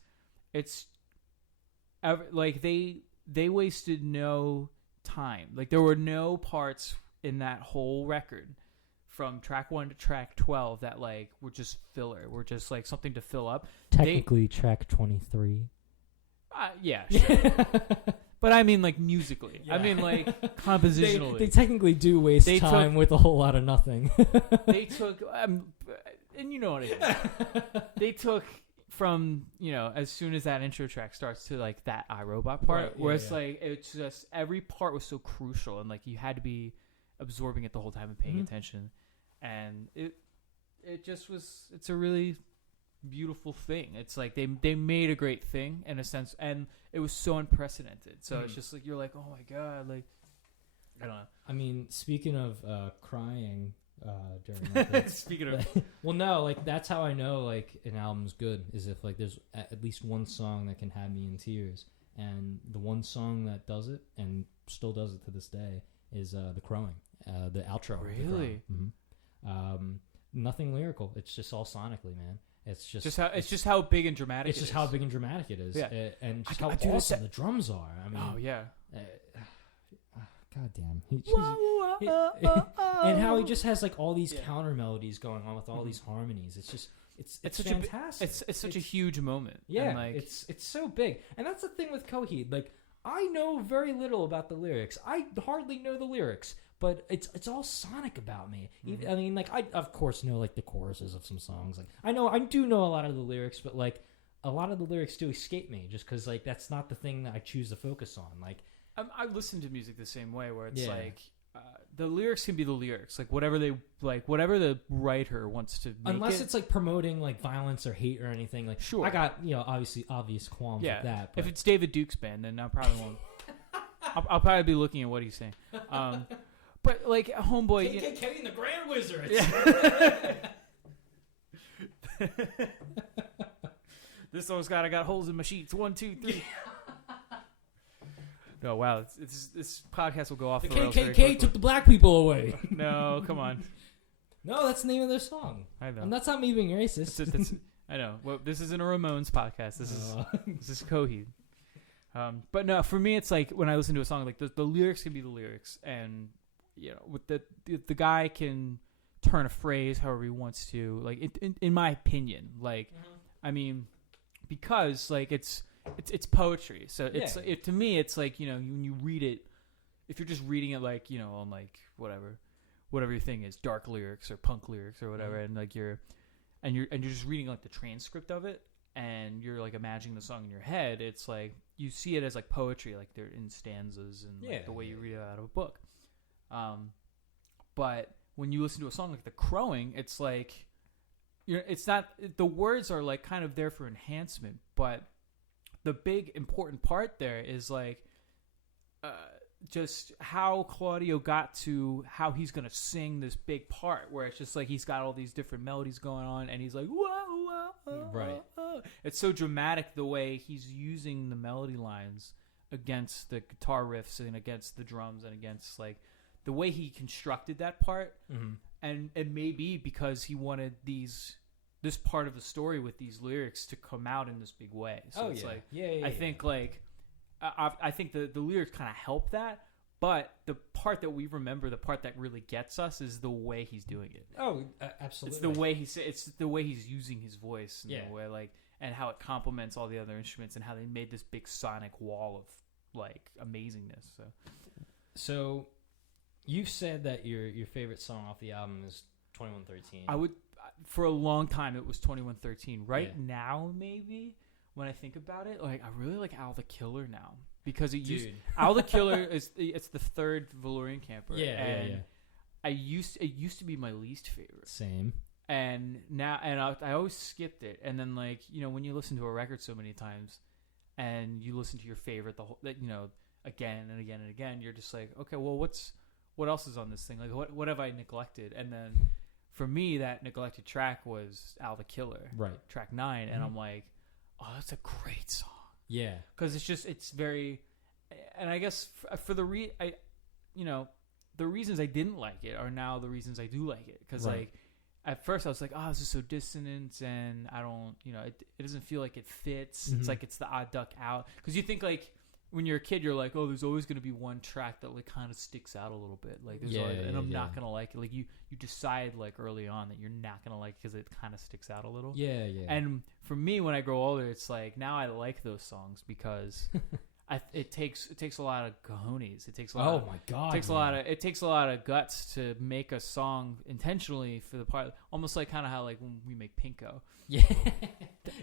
like they wasted no time. Like there were no parts in that whole record from track 1 to track 12 that like were just filler. Were just like something to fill up. Technically, track 23. Yeah, sure. But I mean like musically. Yeah. I mean like compositionally. They technically do waste time with a whole lot of nothing. They took and you know what I mean. They took from as soon as that intro track starts to like that iRobot part, where it's like it's just every part was so crucial, and like you had to be absorbing it the whole time and paying attention, and it just was. It's a really beautiful thing. It's like they made a great thing in a sense, and it was so unprecedented. So it's just like you're like, oh my god, like I don't know. I mean, speaking of crying. During speaking of well no like that's how I know like an album's good is if like there's at least one song that can have me in tears, and the one song that does it and still does it to this day is the Crowing, the outro. Really? Nothing lyrical, it's just all sonically, man. It's just how big and dramatic it's just how big and dramatic it is. Yeah. And just how awesome the drums are. I mean, oh yeah. God damn. And how he just has like all these counter melodies going on with all these harmonies. It's just it's fantastic. It's such a huge moment. Yeah, and like, it's so big. And that's the thing with Coheed. Like, I know very little about the lyrics. I hardly know the lyrics, but it's all sonic about me. I mean, like, I of course know like the choruses of some songs. Like, I do know a lot of the lyrics, but like a lot of the lyrics do escape me just because like that's not the thing that I choose to focus on. Like, I listen to music the same way, where it's like the lyrics can be the lyrics, like whatever the writer wants to make unless it's like promoting like violence or hate or anything. Like, sure, I got obviously obvious qualms with that. But if it's David Duke's band, then I probably won't. I'll probably be looking at what he's saying. But like Homeboy, KKK and the Grand Wizards. Yeah. This song's got I got holes in my sheets. 1, 2, 3. Oh wow, this podcast will go off the the rails very KKK quickly. took the black people away. No, come on. No, that's the name of their song. I know. And that's not me being racist. I know. Well, this isn't a Ramones podcast. This is Coheed. But no, for me, it's like when I listen to a song, like the lyrics can be the lyrics, and with the guy can turn a phrase however he wants to. Like in my opinion, like I mean, because like it's poetry, so it's to me it's like when you read it, if you're just reading it like on like whatever your thing is, dark lyrics or punk lyrics or whatever, and like you're just reading like the transcript of it, and you're like imagining the song in your head, it's like you see it as like poetry, like they're in stanzas and like the way you read it out of a book. But when you listen to a song like The Crowing, it's like it's not, the words are like kind of there for enhancement, but the big important part there is like just how Claudio got to how he's gonna sing this big part, where it's just like he's got all these different melodies going on, and he's like whoa, whoa, right. It's so dramatic the way he's using the melody lines against the guitar riffs and against the drums and against like the way he constructed that part. And it may be because he wanted this part of the story with these lyrics to come out in this big way. So it's like, I think like I think the lyrics kind of help that, but the part that we remember, the part that really gets us, is the way he's doing it. Oh, absolutely. It's the way it's the way he's using his voice, and the way like, and how it complements all the other instruments, and how they made this big sonic wall of like amazingness. So you've said that your favorite song off the album is 2113. I would, for a long time, it was 2113. Right now, maybe, when I think about it, like I really like Al the Killer now, because it Al the Killer it's the third Valorian Camper. It used to be my least favorite. Same. And now, I always skipped it. And then like, when you listen to a record so many times, and you listen to your favorite again and again and again, you're just like, okay, well, what else is on this thing? Like, what have I neglected? And then for me, that neglected track was Al the Killer, right? Track 9, and I'm like, oh, that's a great song. Yeah, because it's very, and I guess for the reasons I didn't like it are now the reasons I do like it. Because like at first I was like, oh, this is so dissonant, and I don't, it doesn't feel like it fits. It's like it's the odd duck out, because you think like, when you're a kid, you're like, oh, there's always going to be one track that like kind of sticks out a little bit. Like, there's always, and I'm not going to like it. Like you decide like early on that you're not going to like it because it kind of sticks out a little. Yeah, yeah. And for me, when I grow older, it's like now I like those songs because it takes a lot of cojones. It takes a lot. Oh my god! It takes a lot of guts to make a song intentionally for the part. Almost like kind of how like when we make Pinko. Yeah.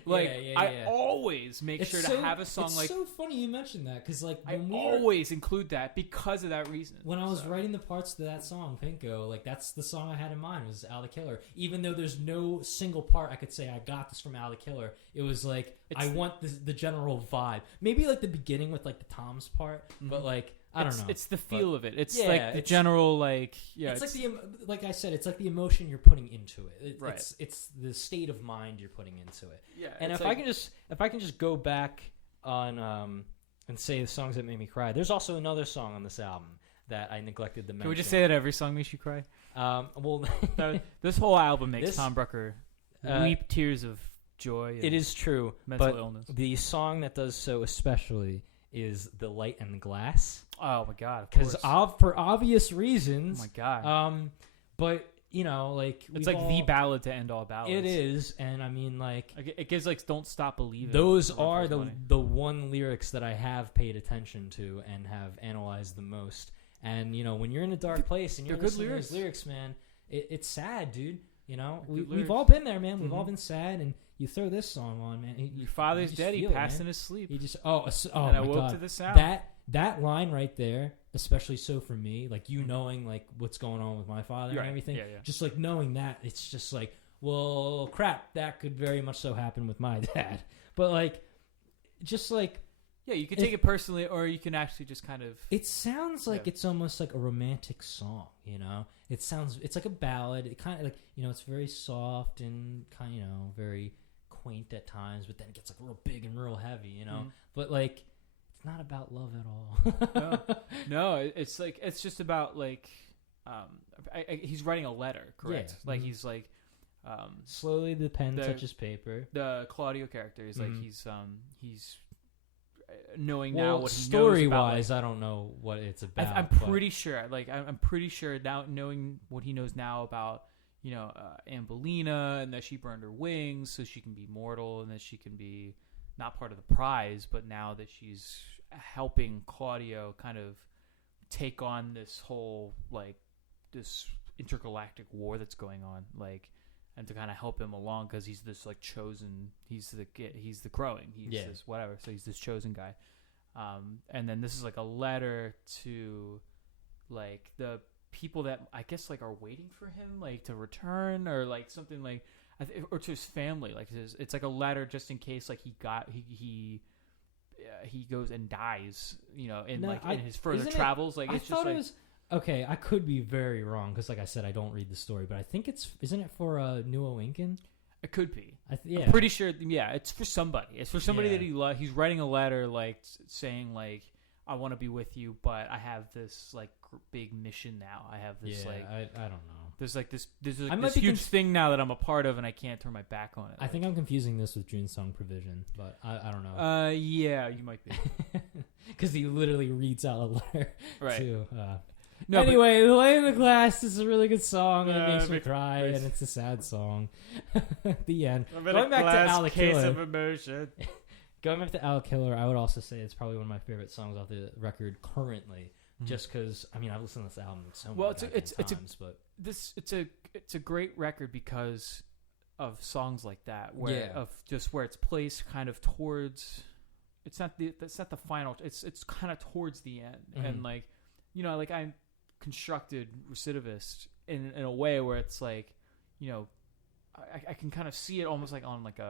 Like I always make sure to have a song it's like. It's so funny you mentioned that, because like I always include that because of that reason. When I was writing the parts to that song, Pinko, like that's the song I had in mind, was Al the Killer. Even though there's no single part I could say I got this from Al the Killer, it was like I want the general vibe. Maybe like the beginning with like the Tom's part, but like. I don't know. It's the feel of it. It's like the general like It's like like I said, it's like the emotion you're putting into it. Right. It's the state of mind you're putting into it. Yeah. And if I can just go back on and say the songs that made me cry. There's also another song on this album that I neglected to mention. Can we just say that every song makes you cry? Well, this whole album makes Tom Brucker weep tears of joy. It is true. Mental illness. The song that does so especially is The Light and the Glass. Oh my god, of Because course. for obvious reasons. Oh my god. But you know, like it's like the ballad to end all ballads. It is, and I mean, like it gives like "Don't Stop Believing." those are the one lyrics that I have paid attention to and have analyzed the most. And you know, when you're in a dark place and you're listening to those lyrics, man, it's sad, dude. You know, we've all been there, man. We've all been sad, and you throw this song on, man. Your father's dead. He passed in his sleep. He just and I woke God. to the sound. That line right there, especially so for me, like you knowing like what's going on with my father and everything, just like knowing that, it's just like, well, crap, that could very much so happen with my dad. But like, just like, yeah, you can take it personally, or you can actually just kind of. It sounds like it's almost like a romantic song, you know. It's like a ballad. It kind of like, you know, it's very soft and kind of, you know, very quaint at times, but then it gets like real big and real heavy, you know. But like, it's not about love at all. No, it's like it's just about like, he's writing a letter, correct? Yeah. Like he's like, slowly the pen touches paper. The Claudio character is like he's knowing now what he knows story about, wise, I don't know what it's about. I'm pretty sure. Like I'm pretty sure now, knowing what he knows now about, you know, Ambelina, and that she burned her wings so she can be mortal, and that she can be not part of the prize, but now that she's helping Claudio kind of take on this whole like this intergalactic war that's going on, like, and to kind of help him along because he's this like chosen, he's the growing, he's this whatever, so he's this chosen guy, and then this is like a letter to like the people that I guess like are waiting for him like to return, or like something like, or to his family, like it's like a letter just in case like he goes and dies, you know, in his further travels. Like it's just like, it was. Okay, I could be very wrong because, like I said, I don't read the story, but I think isn't it for Nuo Incan? It could be. I'm pretty sure. Yeah, it's for somebody. It's for somebody that he loves. He's writing a letter, like saying, like, I want to be with you, but I have this like big mission now. I have this I don't know. There's like this huge thing now that I'm a part of, and I can't turn my back on it. I think I'm confusing this with June's Song Provision, but I don't know. Yeah, you might be, because he literally reads out a letter to. No, anyway, The Light in the Glass is a really good song. It makes me cry, and it's a sad song. The end. Going back to Al Killer. Of emotion. Going back to Al Killer, I would also say it's probably one of my favorite songs off the record currently. Just because, I mean, I've listened to this album so many times. It's a great record because of songs like that, where where it's placed kind of towards. It's not the final. It's kind of towards the end, and like, you know, like I'm constructed recidivist in a way where it's like, you know, I can kind of see it almost like on like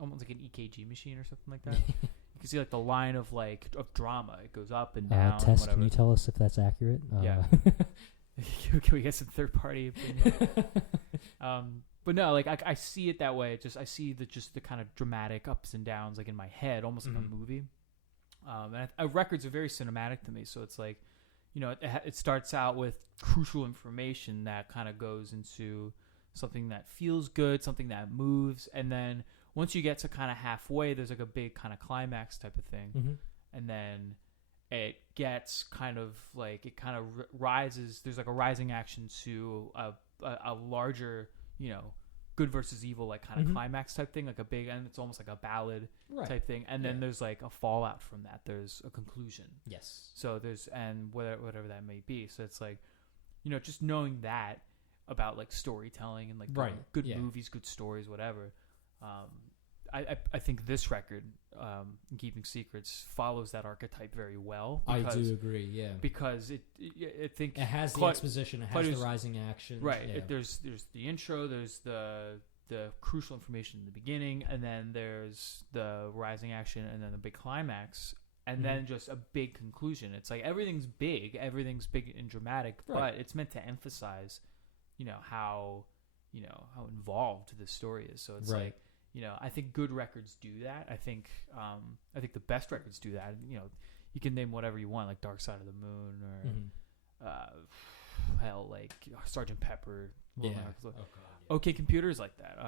almost like an EKG machine or something like that. You can see like the line of drama. It goes up and down. Tess, can you tell us if that's accurate? Yeah. Can we get some third party opinion? But no, like I see it that way. I see the kind of dramatic ups and downs like in my head, almost like a movie. And records are very cinematic to me, so it's like, you know, it starts out with crucial information that kind of goes into something that feels good, something that moves, and then once you get to kind of halfway, there's like a big kind of climax type of thing, and then it gets kind of like it kind of rises. There's like a rising action to a larger, you know, good versus evil, like kind of climax type thing, like a big, and it's almost like a ballad type thing, and then there's like a fallout from that. There's a conclusion. Yes. So there's, and whatever that may be. So it's like, you know, just knowing that about like storytelling and like good movies, good stories, whatever. I think this record, In Keeping Secrets, follows that archetype very well. Because, I do agree, yeah. Because it has the exposition, it has the rising action. Right. Yeah. There's the intro, there's the crucial information in the beginning, and then there's the rising action, and then the big climax, and then just a big conclusion. It's like everything's big and dramatic, but it's meant to emphasize, you know, how involved the story is. So it's like, you know, I think good records do that. I think the best records do that. You know, you can name whatever you want, like Dark Side of the Moon or hell, like Sgt. Pepper. Yeah. OK Computer is like that.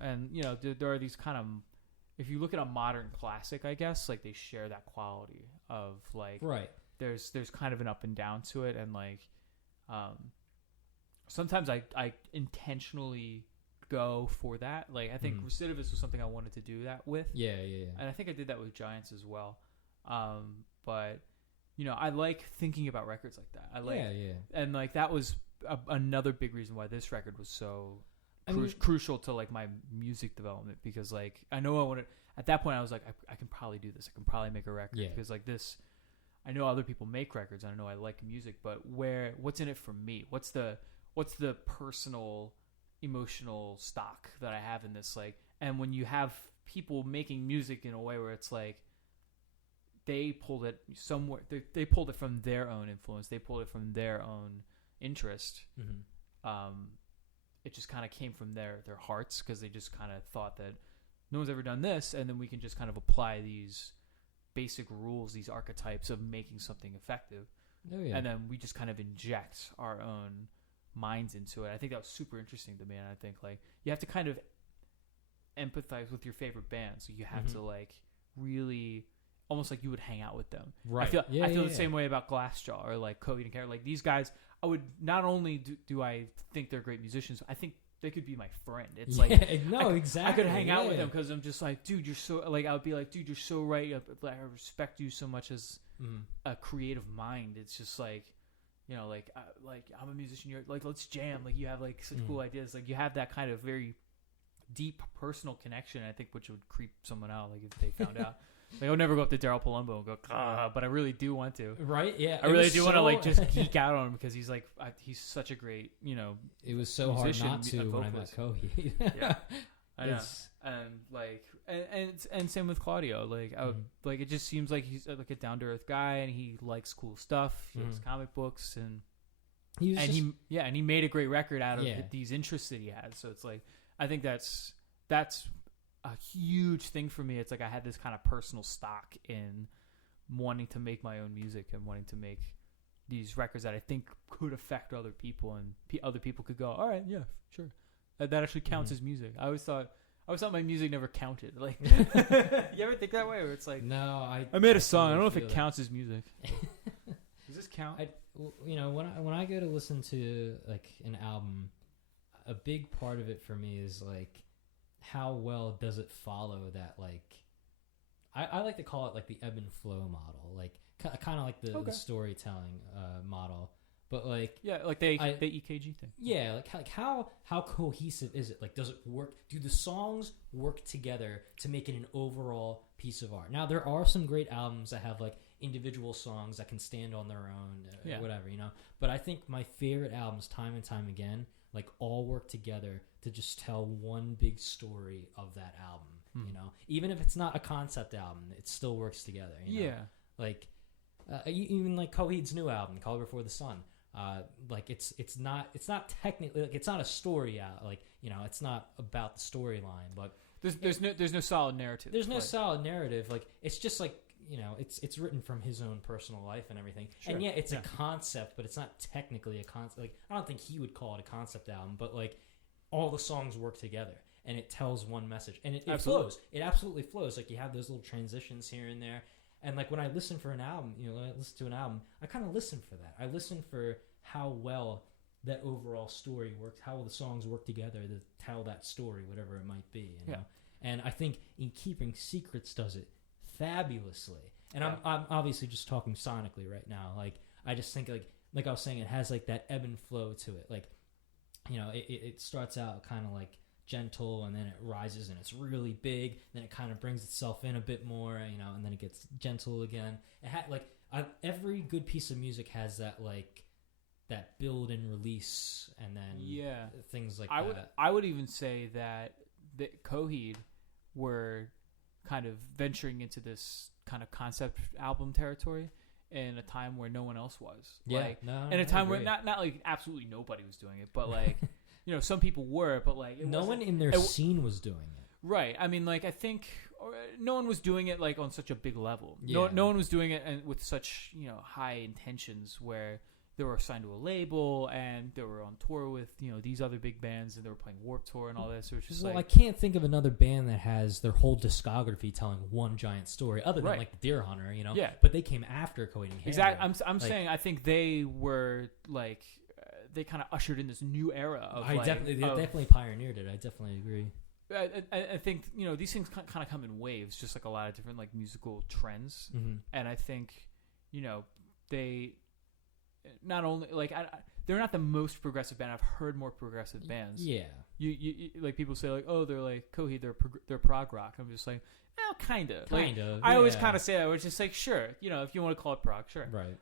And you know, there are these kind of, if you look at a modern classic, I guess, like they share that quality of like Right. there's kind of an up and down to it, and like sometimes I intentionally go for that. Like I think Recidivist was something I wanted to do that with. Yeah. And I think I did that with Giants as well. But you know, I like thinking about records like that. I like, and like that was another big reason why this record was so crucial to like my music development, because like I know I wanted at that point I was like I can probably do this. I can probably make a record because like this. I know other people make records. I know I like music, but what's in it for me? What's the personal, emotional stock that I have in this? Like, and when you have people making music in a way where it's like they pulled it somewhere, they pulled it from their own influence, they pulled it from their own interest. It just kind of came from their hearts, because they just kind of thought that no one's ever done this, and then we can just kind of apply these basic rules, these archetypes of making something effective. And then we just kind of inject our own minds into it. I think that was super interesting to me, and I think like you have to kind of empathize with your favorite band, so you have to like really almost like you would hang out with them. Right. I feel the same way about Glassjaw or like Coheed Cambria. Like these guys, I would not only do I think they're great musicians, I think they could be my friend. It's like exactly. I could hang out with them because I'm just like, dude, you're so like. I would be like, dude, you're so right. I respect you so much as a creative mind. It's just like, you know, like I'm a musician. You're like, let's jam. Like you have like such cool ideas. Like you have that kind of very deep personal connection. I think which would creep someone out. Like if they found out. Like I would never go up to Daryl Palumbo and go, but I really do want to. Right? Yeah. I really do want to like just geek out on him, because he's like he's such a great, you know. It was so hard not to when I met Coheed. Yeah, I know. And like, and same with Claudio. Like, I would, like it just seems like he's like a down to earth guy, and he likes cool stuff. He likes comic books, and he made a great record out of these interests that he had. So it's like I think that's a huge thing for me. It's like I had this kind of personal stock in wanting to make my own music and wanting to make these records that I think could affect other people, and other people could go, all right, yeah, sure, that actually counts as music. I always thought my music never counted. Like, you ever think that way? Where it's like, no, I made a song. I don't know if it counts as music. Does this count? You know, when I go to listen to like an album, a big part of it for me is like, how well does it follow that, like, I like to call it like the ebb and flow model, like kind of like the storytelling model, but like like the EKG thing. Yeah, like how cohesive is it? Like, does it work? Do the songs work together to make it an overall piece of art? Now there are some great albums that have like individual songs that can stand on their own, or whatever, you know. But I think my favorite albums, time and time again, like all work together to just tell one big story of that album. You know, even if it's not a concept album, it still works together. You know? Like even like Coheed's new album, Color Before the Sun. Like it's not technically, like, it's not a story out. Like, you know, it's not about the storyline, but there's no solid narrative. There's no solid narrative. Like, it's just like, you know, it's written from his own personal life and everything. Sure. And it's a concept, but it's not technically a concept. Like, I don't think he would call it a concept album, but like all the songs work together and it tells one message, and it flows. It absolutely flows. Like, you have those little transitions here and there. And like when I listen for an album, you know, when I listen to an album, I kind of listen for that. I listen for how well that overall story works, how the songs work together to tell that story, whatever it might be. You know? And I think In Keeping Secrets does it fabulously. And I'm obviously just talking sonically right now. Like, I just think like I was saying, it has like that ebb and flow to it. Like, you know, it starts out kind of like gentle, and then it rises and it's really big, then it kind of brings itself in a bit more, you know, and then it gets gentle again. It every good piece of music has that, like, that build and release, and then things like that. I would even say that Coheed were kind of venturing into this kind of concept album territory in a time where no one else was. In a time where not like absolutely nobody was doing it, but like you know, some people were, but like no one in their scene was doing it. Right. I mean, like, I think no one was doing it like on such a big level. No one was doing it with such, you know, high intentions where, they were signed to a label and they were on tour with, you know, these other big bands, and they were playing Warped Tour and all this. So it's just I can't think of another band that has their whole discography telling one giant story, other than like the Deer Hunter, you know. Yeah. But they came after Coheed Cambria. Exactly. I'm saying I think they were like they kind of ushered in this new era of. They definitely pioneered it. I definitely agree. I think, you know, these things kind of come in waves, just like a lot of different like musical trends, and I think, you know, they not only like they're not the most progressive band. I've heard more progressive bands. Yeah, you like people say like, oh, they're like Coheed, they're prog rock. I'm just like, kind of. I always kind of say that. It's just like, sure, you know, if you want to call it prog, sure, right.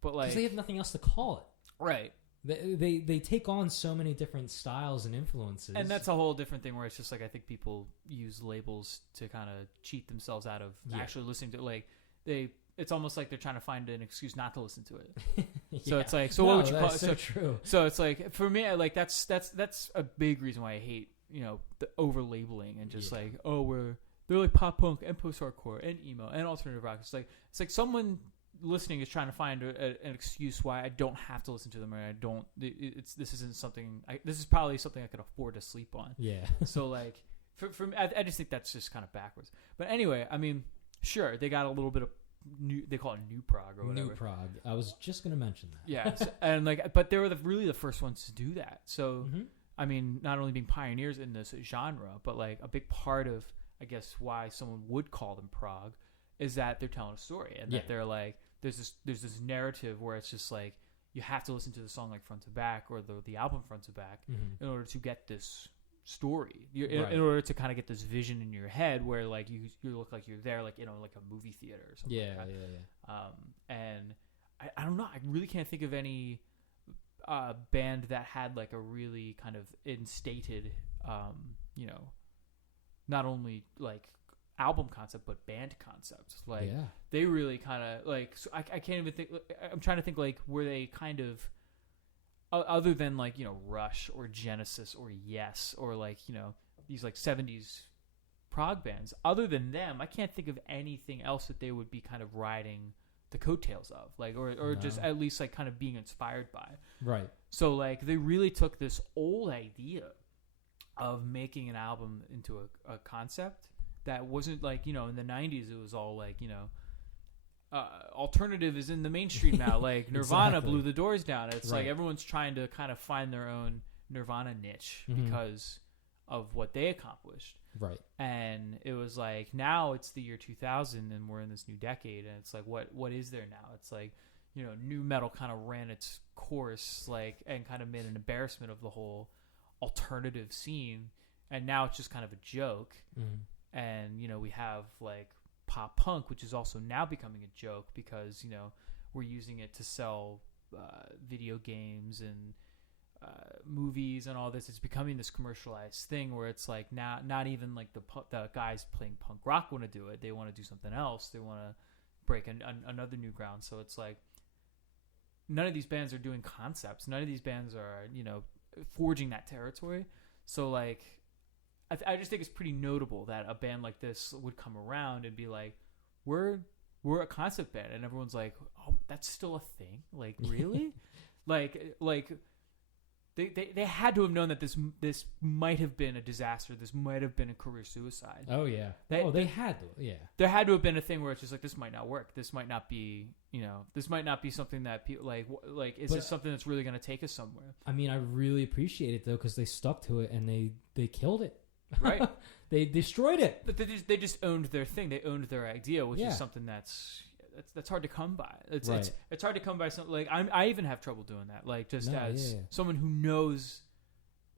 But like, because they have nothing else to call it, right. They take on so many different styles and influences, and that's a whole different thing where it's just like I think people use labels to kind of cheat themselves out of actually listening to it's almost like they're trying to find an excuse not to listen to it. So it's like, what would you call it? So true. So it's like, for me, like that's a big reason why I hate, you know, the over labeling and just like, oh, they're like pop punk and post hardcore and emo and alternative rock. It's like someone listening is trying to find an excuse why I don't have to listen to them, or I don't. This isn't something. This is probably something I could afford to sleep on. Yeah. So like, for me, I just think that's just kind of backwards. But anyway, I mean, sure, they got a little bit of new. They call it new prog or whatever. New prog. I was just gonna mention that. Yeah, and like, but they were really the first ones to do that. So I mean, not only being pioneers in this genre, but like a big part of, I guess, why someone would call them prog is that they're telling a story, and that they're like. There's this narrative where it's just like you have to listen to the song like front to back, or the album front to back, in order to get this story. In order to kind of get this vision in your head where like you look like you're there, like, you know, like a movie theater or something. Yeah, like that. And I don't know. I really can't think of any band that had like a really kind of instated, you know, not only like album concept but band concept. Like they really kind of like, so I can't even think. I'm trying to think, like, were they kind of other than like, you know, Rush or Genesis or Yes or like, you know, these like 70s prog bands, other than them I can't think of anything else that they would be kind of riding the coattails of, like, or just at least like kind of being inspired by. Right. So like they really took this old idea of making an album into a concept that wasn't like, you know, in the 90s it was all like, you know, alternative is in the mainstream now. Like Nirvana blew the doors down. It's like everyone's trying to kind of find their own Nirvana niche because of what they accomplished. Right. And it was like, now it's the year 2000 and we're in this new decade, and it's like, what is there now? It's like, you know, new metal kind of ran its course, like, and kind of made an embarrassment of the whole alternative scene, and now it's just kind of a joke. And, you know, we have like pop punk, which is also now becoming a joke because, you know, we're using it to sell video games and movies and all this. It's becoming this commercialized thing where it's like, now not even like the guys playing punk rock want to do it. They want to do something else. They want to break another new ground. So it's like, none of these bands are doing concepts. None of these bands are, you know, forging that territory. So like, I just think it's pretty notable that a band like this would come around and be like, we're a concept band, and everyone's like, oh, that's still a thing? Like, really? like they had to have known that this might have been a disaster. This might have been a career suicide. Oh yeah. They had to. Yeah. There had to have been a thing where it's just like, this might not work. This might not be, you know, this might not be something that people like. Is this something that's really going to take us somewhere? I mean, I really appreciate it though, because they stuck to it and they killed it. Right. They destroyed it. But they just owned their thing. They owned their idea, which is something that's hard to come by. It's hard to come by something like, I even have trouble doing that. Like, just someone who knows,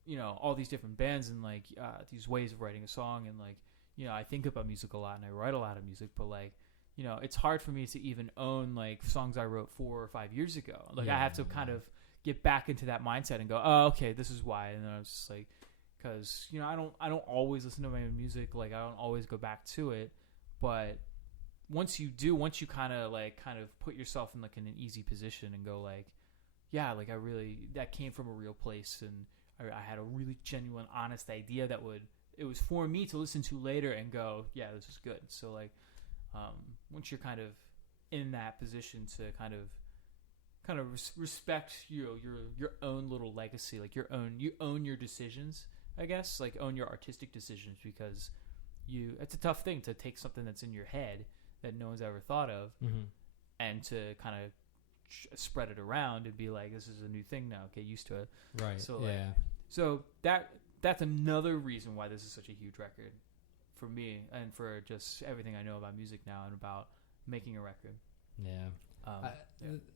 you know, all these different bands and like these ways of writing a song, and like, you know, I think about music a lot and I write a lot of music, but like, you know, it's hard for me to even own like songs I wrote 4 or 5 years ago. Like I have to kind of get back into that mindset and go, oh, okay, this is why. And then I was just like, because, you know, I don't always listen to my own music. Like, I don't always go back to it. But once you kind of put yourself in like in an easy position and go like, yeah, like that came from a real place, and I had a really genuine, honest idea it was for me to listen to later and go, yeah, this is good. So like, once you're kind of in that position to kind of kind of respect your own little legacy, like you own your decisions, I guess, like own your artistic decisions, because it's a tough thing to take something that's in your head that no one's ever thought of, and to kind of spread it around and be like, this is a new thing now, get used to it. Right. So so that's another reason why this is such a huge record for me, and for just everything I know about music now and about making a record.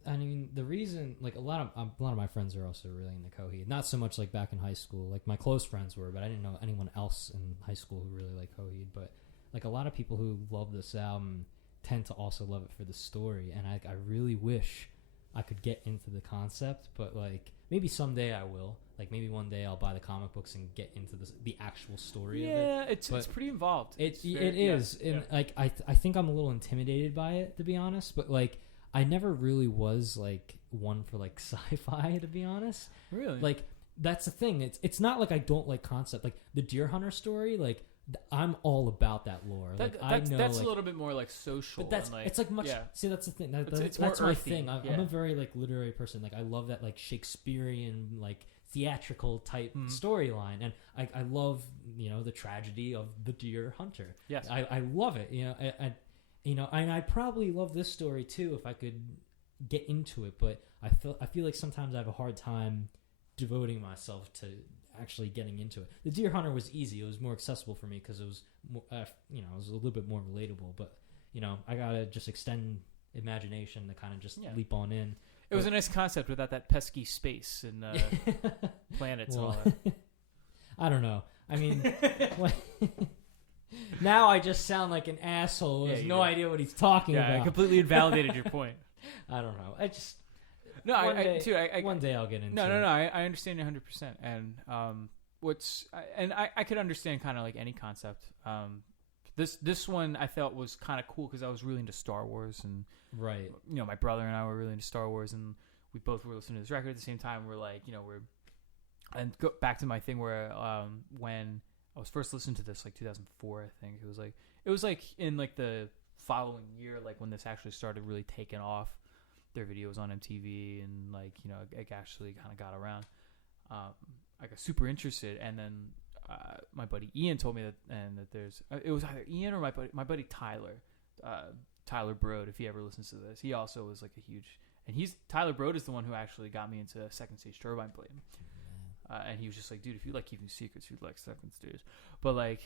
I mean, the reason, like, a lot of my friends are also really into Coheed. Not so much like back in high school. Like, my close friends were, but I didn't know anyone else in high school who really liked Coheed. But like, a lot of people who love this album tend to also love it for the story, and I really wish I could get into the concept, but like, maybe someday I will. Like, maybe one day I'll buy the comic books and get into the actual story of it. Yeah, it's pretty involved. It is. And like, I think I'm a little intimidated by it, to be honest, but like, I never really was like one for like sci-fi, to be honest. Really? Like, that's the thing. It's not like I don't like concept. Like, the Deer Hunter story, like, I'm all about that lore. Like, I know that's like, a little bit more like social. but that's and like, it's like much. Yeah. See, that's the thing. It's that's more my earthy. thing. I'm a very like literary person. Like, I love that like Shakespearean like theatrical type storyline, and I love, you know, the tragedy of the Deer Hunter. Yes, I love it. You know, and I probably love this story too if I could get into it. But I feel like sometimes I have a hard time devoting myself to actually getting into it. The Deer Hunter was easy. It was more accessible for me because it was more, you know, it was a little bit more relatable. But, you know, I gotta just extend imagination to kind of just leap on in. It was a nice concept without that pesky space and planets and all that. I don't know. I mean, now I just sound like an asshole who has no idea what he's talking about. Yeah, I completely invalidated your point. I don't know. I just... No, one day I'll get into it. No. I understand you 100%. And I could understand kind of like any concept. This one I felt was kind of cool because I was really into Star Wars, and right. You know, my brother and I were really into Star Wars, and we both were listening to this record at the same time. We're like, you know, and go back to my thing where when I was first listening to this, like 2004, I think it was like in like the following year, like when this actually started really taking off. Their videos on MTV, and like, you know, it actually kind of got around. I got super interested, and then my buddy Ian told me that there's it was either Ian or my buddy Tyler Brode. If he ever listens to this, he also was like a huge, and Tyler Brode is the one who actually got me into Second Stage Turbine Blade. And he was just like, dude, if you like Keeping Secrets, you'd like Second Stage. But like,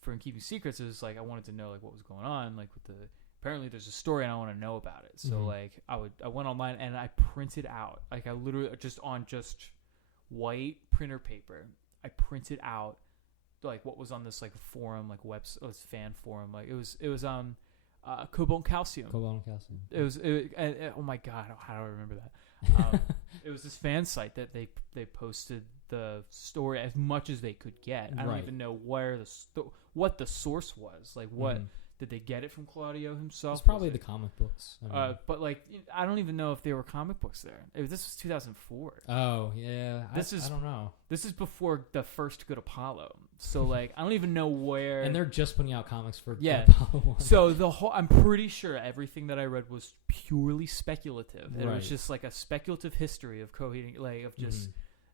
for Keeping Secrets, it was like I wanted to know like what was going on, like with the. Apparently there's a story and I want to know about it. So like I went online and I printed out, like I literally just on white printer paper, I printed out like what was on this like forum, like this fan forum. Like it was Cobalt and Calcium. It was oh my God, how do I remember that? It was this fan site that they posted the story as much as they could get. I don't even know where what the source was. Like what did they get it from Claudio himself? It's probably the comic books. But like I don't even know if there were comic books there. This was 2004. Oh yeah, I don't know. This is before the first Good Apollo. So like I don't even know where. And they're just putting out comics for Apollo 1. So I'm pretty sure everything that I read was purely speculative. Right. It was just like a speculative history of Coheed, like of just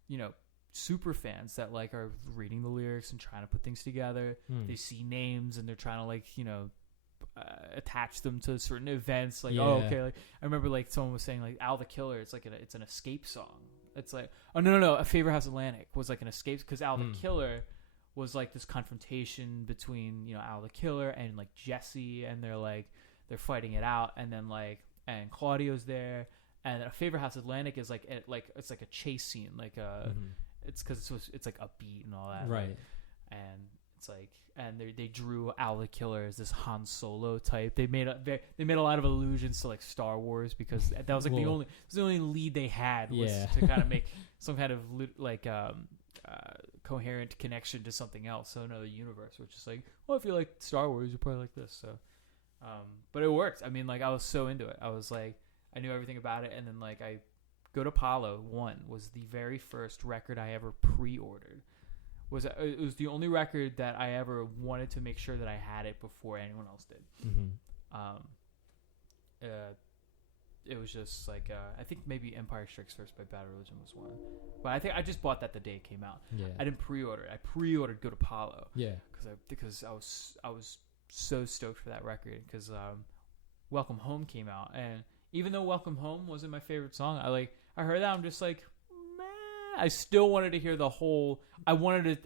you know, super fans that like are reading the lyrics and trying to put things together. They see names and they're trying to like, you know, attach them to certain events. Like okay, like I remember like someone was saying like Al the Killer, it's like it's an escape song. It's like no, A Favorite House Atlantic was like an escape because Al the Killer was like this confrontation between, you know, Al the Killer and like Jesse, and they're fighting it out, and then like and Claudio's there, and A Favorite House Atlantic is like it's like a chase scene, like it's because it's like upbeat and all that, right? Like, and it's like, and they drew Al the Killer as this Han Solo type. They made a lot of allusions to like Star Wars because that was like the only lead they had was to kind of make some kind of like coherent connection to something else, so another universe. Which is like, well, if you like Star Wars, you probably like this. So, but it worked. I mean, like I was so into it. I was like, I knew everything about it, and then like Good Apollo 1 was the very first record I ever pre-ordered. It was the only record that I ever wanted to make sure that I had it before anyone else did. it was just like I think maybe Empire Strikes First by Bad Religion was one, but I think I just bought that the day it came out. Yeah. I didn't pre-order it. I pre-ordered Good Apollo. Yeah. Because I was so stoked for that record because Welcome Home came out, and even though Welcome Home wasn't my favorite song, I heard that, I'm just like, I still wanted to hear the whole. I wanted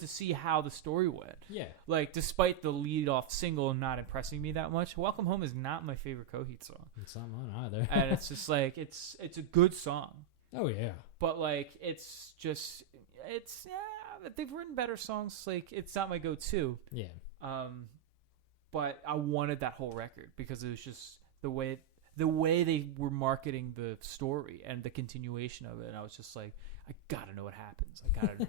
to see how the story went. Yeah. Like, despite the lead off single not impressing me that much, Welcome Home is not my favorite Coheed song. It's not mine either. And it's just like it's a good song. Oh yeah. But like it's they've written better songs. Like, it's not my go-to. Yeah. But I wanted that whole record because it was just the way they were marketing the story and the continuation of it, and I was just like, I gotta know what happens. I gotta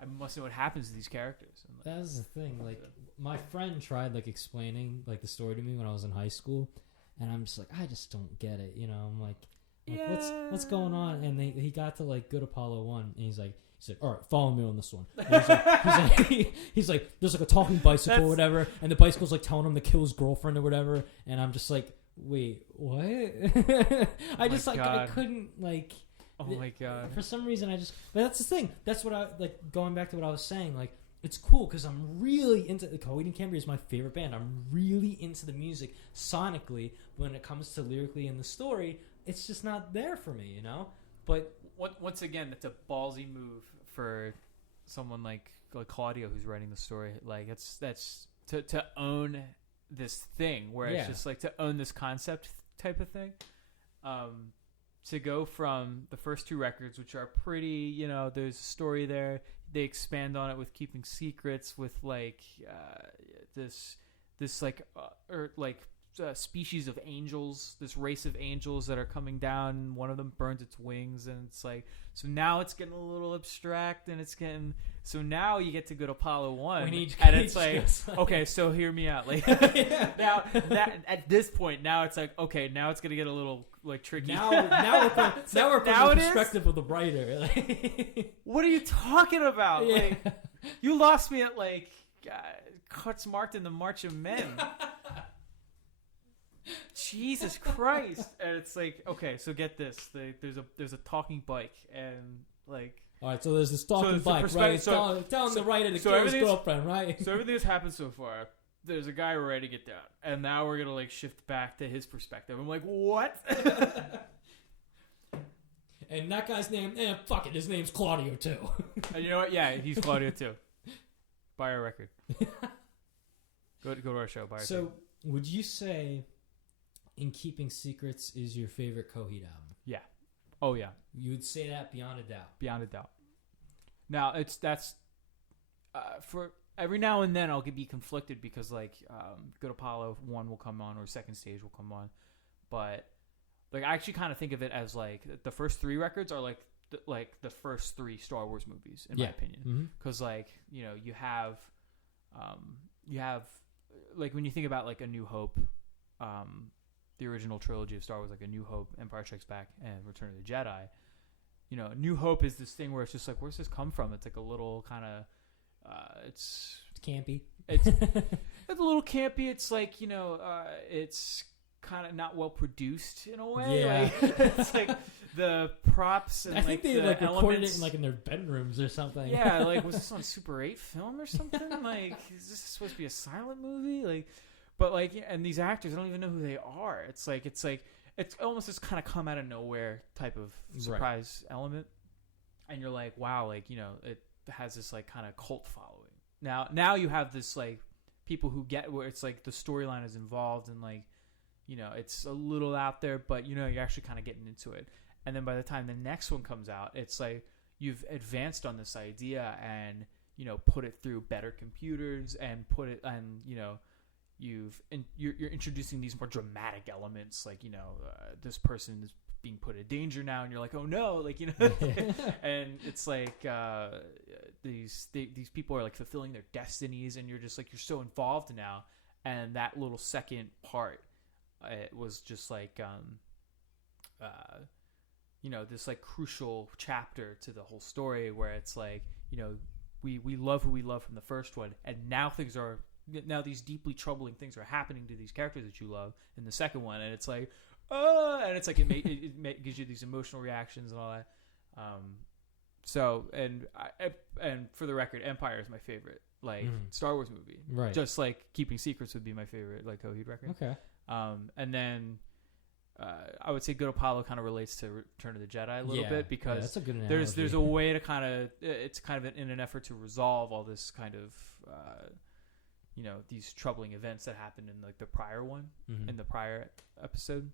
I must know what happens to these characters. And, that was the thing. Like, my friend tried explaining the story to me when I was in high school, and I'm just like, I just don't get it. You know, I'm like yeah. what's going on? And he got to Good Apollo 1, and he said, all right, follow me on this one. And he's like, there's a talking bicycle or whatever, and the bicycle's telling him to kill his girlfriend or whatever, and I'm just like, wait, what? I just I couldn't oh my god. For some reason but that's the thing. That's what I going back to what I was saying, it's cool because I'm really into Coheed Cambria is my favorite band. I'm really into the music sonically, but when it comes to lyrically and the story, it's just not there for me, you know? But once again, it's a ballsy move for someone like Claudio who's writing the story. Like, that's to own this thing where it's just to own this concept type of thing. To go from the first two records, which are pretty, there's a story there. They expand on it with keeping secrets, with this species of angels, this race of angels that are coming down. And one of them burns its wings, and it's so now it's getting a little abstract, and so now you get to go to Apollo 1, and it's okay, so hear me out. Now that at this point, now it's okay, now it's gonna get a little tricky. Now we're from the perspective of the writer. What are you talking about? Yeah. You lost me at cuts marked in the March of Men. Jesus Christ. And it's okay, so get this. There's a talking bike, and all right, so there's this talking bike, right? Telling the writer to kill his girlfriend, right? So everything that's happened so far, there's a guy ready to get down, and now we're gonna shift back to his perspective. I'm like, what? And that guy's name, fuck it, his name's Claudio too. And you know what? Yeah, he's Claudio too. Buy our record. Go to our show. Buy our record. So, would you say In Keeping Secrets is your favorite Coheed album? Yeah. Oh yeah. You would say that beyond a doubt. Beyond a doubt. Now that's for every now and then I'll be conflicted because Good Apollo 1 will come on or Second Stage will come on, but I actually kind of think of it as the first three records are the first three Star Wars movies in my opinion, because you have when you think about A New Hope, the original trilogy of Star Wars, A New Hope, Empire Strikes Back, and Return of the Jedi. New Hope is this thing where it's just where's this come from? It's a little kind of it's campy. It's a little campy. It's it's kind of not well produced in a way. Yeah. It's the props and I think they the recorded elements. it in their bedrooms or something. Yeah, was this on Super 8 film or something? Is this supposed to be a silent movie? But and these actors, I don't even know who they are. It's almost just kind of come out of nowhere type of surprise element, and you're wow, it has this kind of cult following. Now you have this people who get where it's the storyline is involved and it's a little out there, but you're actually kind of getting into it. And then by the time the next one comes out, it's you've advanced on this idea and put it through better computers and put it and you're introducing these more dramatic elements, this person is being put in danger now, and you're oh no, and it's these people are fulfilling their destinies, and you're just you're so involved now. And that little second part, it was just this crucial chapter to the whole story where it's we love who we love from the first one, and now these deeply troubling things are happening to these characters that you love in the second one, and it's and it's like it gives you these emotional reactions and all that. And for the record, Empire is my favorite Star Wars movie. Right. Just like Keeping Secrets would be my favorite Coheed record. Okay. And then I would say Good Apollo kind of relates to Return of the Jedi a little bit because that's a good analogy. there's a way to kind of it's kind of in an effort to resolve all this kind of these troubling events that happened in the prior one in the prior episode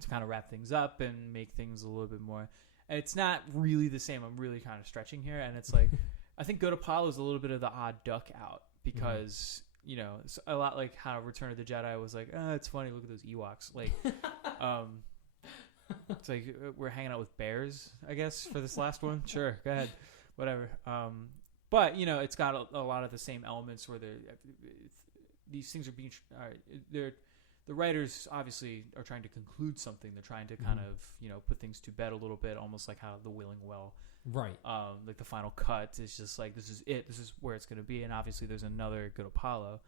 to kind of wrap things up and make things a little bit more. And it's not really the same. I'm really kind of stretching here, and it's like I think Good Apollo is a little bit of the odd duck out because. It's a lot like how Return of the Jedi was like, it's funny, look at those Ewoks. It's like we're hanging out with bears, I guess, for this last one. Sure, go ahead, whatever. But it's got a lot of the same elements where these things are being. The writers obviously are trying to conclude something. They're trying to kind of put things to bed a little bit, almost like how The Wailing Well. Right. Like the final cut is just like this is it. This is where it's going to be, and obviously there's another Good Apollo.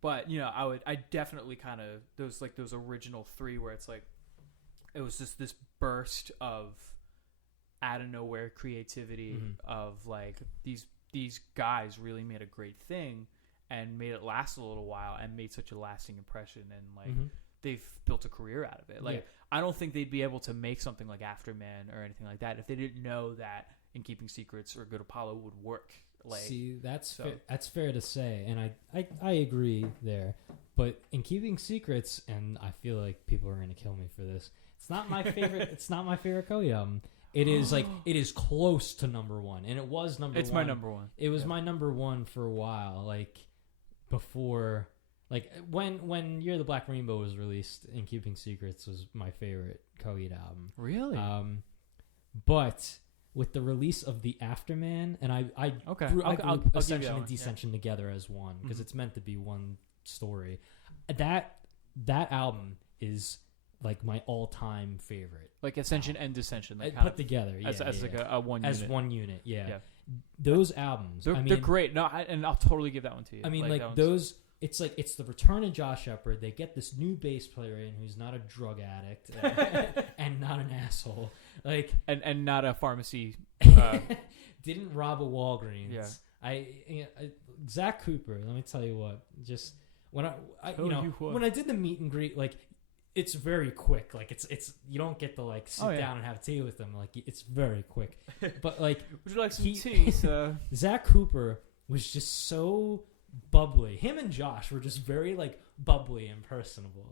But I definitely kind of those original three where it's like it was just this burst of out of nowhere creativity of like these guys really made a great thing and made it last a little while and made such a lasting impression and they've built a career out of it. I don't think they'd be able to make something like Afterman or anything like that if they didn't know that In Keeping Secrets or Good Apollo would work. See, that's fair to say, and I agree there. But In Keeping Secrets, and I feel like people are going to kill me for this. It's not my favorite. It's not my favorite Coheed album. It is it is close to number one, and it was number one. It's my number one. It was my number one for a while, before. When Year of the Black Rainbow was released, In Keeping Secrets was my favorite Coheed album. Really? But with the release of the Afterman, and I grew Ascension and Descension together as one because it's meant to be one story. That album is like my all-time favorite. Like Ascension and Descension, like put together, as a one unit. As one unit, yeah. Those albums, they're great. No, and I'll totally give that one to you. I mean, those. It's the return of Josh Shepard. They get this new bass player in who's not a drug addict and not an asshole, and not a pharmacy. Didn't rob a Walgreens. Yeah. Zach Cooper. Let me tell you what. Just when I did the meet and greet, it's very quick. It's you don't get to sit down and have tea with them. It's very quick. But would you like some tea, sir? Zach Cooper was just so bubbly. Him and Josh were just very bubbly and personable.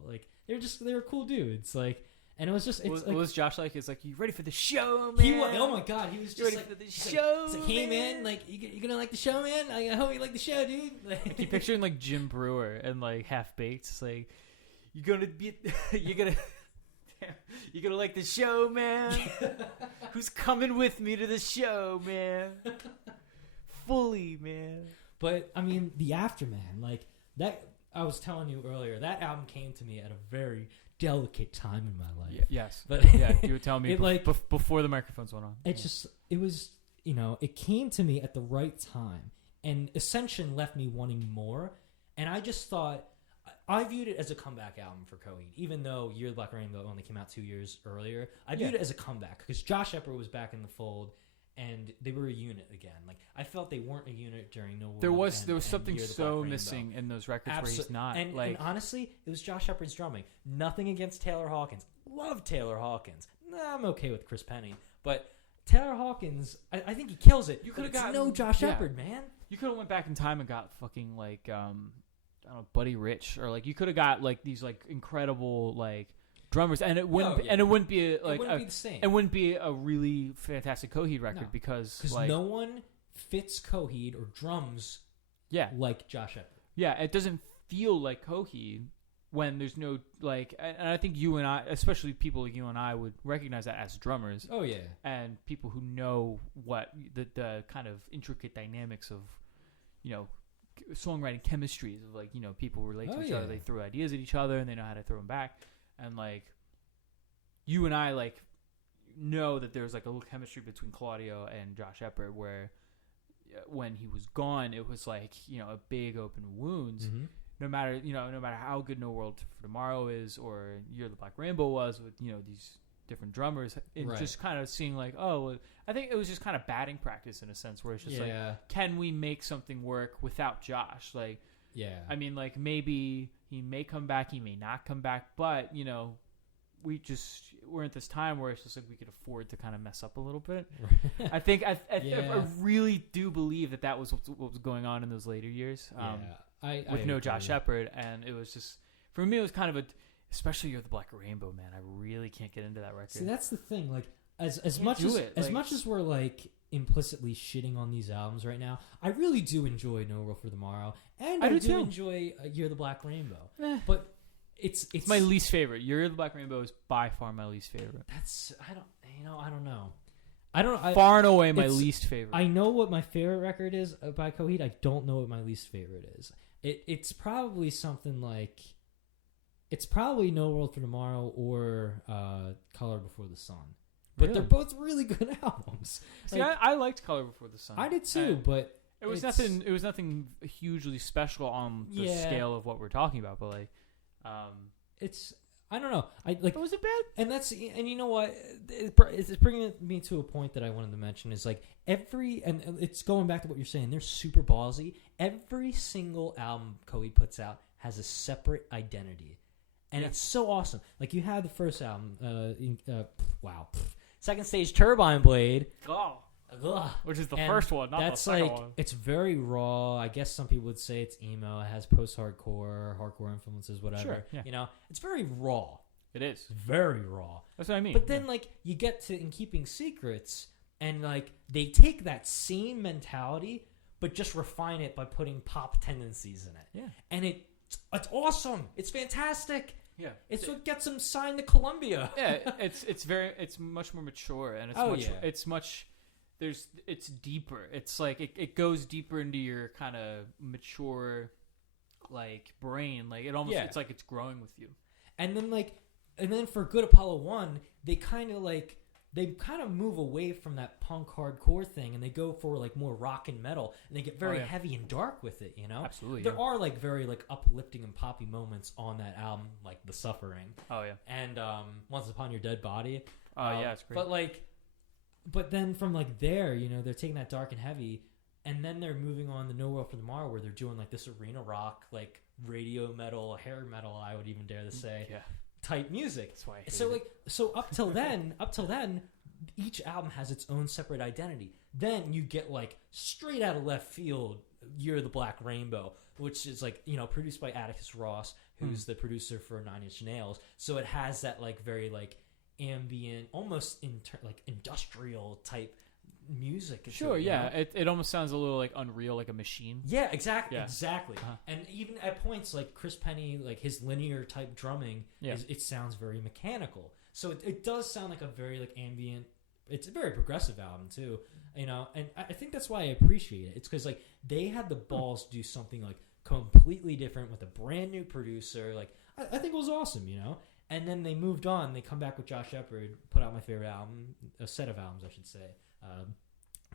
They were cool dudes. And it was just what was Josh like? It's you ready for the show, man? Oh my god, he was just ready for the show. Hey man, you gonna like the show, man? I hope you like the show, dude. I keep picturing Jim Brewer and Half Baked. It's you're gonna like the show, man. Who's coming with me to the show, man? Fully, man. But I mean, the Afterman, that I was telling you earlier, that album came to me at a very delicate time in my life. Yes, but you were telling me before the microphones went on. It was it came to me at the right time, and Ascension left me wanting more, and I just thought I viewed it as a comeback album for Coheed, even though Year of the Black Rainbow only came out 2 years earlier. I viewed it as a comeback because Josh Shepard was back in the fold. And they were a unit again. I felt they weren't a unit during No World. There was something so missing in those records where he's not. And honestly, it was Josh Shepard's drumming. Nothing against Taylor Hawkins. Love Taylor Hawkins. I'm okay with Chris Penny, but Taylor Hawkins, I think he kills it. You could have got no Josh Shepard, man. You could have went back in time and got fucking I don't know, Buddy Rich, or you could have got these incredible drummers, and it wouldn't be the same. It wouldn't be a really fantastic Coheed record because no one fits Coheed or drums like Josh Shepard. Yeah, it doesn't feel like Coheed when there's no and I think you and I, especially people like you and I, would recognize that as drummers. Oh yeah. And people who know what the kind of intricate dynamics of songwriting chemistries of people relate to each other. They throw ideas at each other and they know how to throw them back. And you and I know that there's a little chemistry between Claudio and Josh Shepard where when he was gone it was a big open wound. no matter how good No World for Tomorrow is or Year of the Black Rainbow was with these different drummers, and just kind of seeing like, oh, I think it was just kind of batting practice in a sense where it's just like, can we make something work without Josh? Like, I mean, like maybe he may come back, he may not come back, but we're at this time where it's just like we could afford to kind of mess up a little bit. I think I really do believe that was what was going on in those later years. With no Josh Shepard, and it was just for me it was kind of especially Year of the Black Rainbow, man. I really can't get into that record. See, that's the thing. Like as much as we're like implicitly shitting on these albums right now, I really do enjoy No World for Tomorrow, and I do enjoy Year of the Black Rainbow. But it's my least favorite. Year of the Black Rainbow is by far my least favorite. I don't know. Far and away my least favorite. I know what my favorite record is by Coheed. I don't know what my least favorite is. It's probably something like, it's probably No World for Tomorrow or Color Before the Sun. But they're both really good albums. See, I liked Color Before the Sun. I did too, but it was nothing hugely special on the scale of what we're talking about. But like, I don't know. Was it bad? And you know what? It's bringing me to a point that I wanted to mention is like and it's going back to what you're saying. They're super ballsy. Every single album Coheed puts out has a separate identity, and it's so awesome. Like you have the first album, Second Stage Turbine Blade. Which is the first one, not the second one. It's very raw. I guess some people would say it's emo. It has post-hardcore, hardcore influences, whatever. Sure, yeah. You know, it's very raw. It is. Very raw. That's what I mean. But then, like, you get to In Keeping Secrets, and, like, they take that same mentality, but just refine it by putting pop tendencies in it. Yeah. And it's awesome. It's fantastic. Yeah, it's what gets them signed to Columbia. Yeah, it's much more mature, and it's deeper. It's like it goes deeper into your kind of mature, like brain. Like it almost it's like it's growing with you. And then for Good Apollo 1, they kind of move away from that punk hardcore thing, and they go for like more rock and metal, and they get very heavy and dark with it, you know? Absolutely. There are like very like uplifting and poppy moments on that album, like The Suffering. Oh yeah. And Once Upon Your Dead Body. Oh yeah, it's great. But then from like there, you know, they're taking that dark and heavy, and then they're moving on to No World for Tomorrow, where they're doing like this arena rock, like radio metal, hair metal, I would even dare to say, type music. That's why I hate it. So up till then, each album has its own separate identity. Then you get like straight out of left field, Year of the Black Rainbow, which is like, you know, produced by Atticus Ross, who's the producer for Nine Inch Nails. So it has that like very like ambient, almost like industrial type music. Sure, yeah. It almost sounds a little like Unreal, like a machine. Yeah, exactly. Yeah. Exactly. Uh-huh. And even at points like Chris Penny, like his linear type drumming, it sounds very mechanical. So it does sound like a very like ambient. It's a very progressive album too, you know. And I think that's why I appreciate it. It's because like they had the balls to do something like completely different with a brand new producer. Like I think it was awesome, you know. And then they moved on. They come back with Josh Shepard, put out my favorite album, a set of albums, I should say,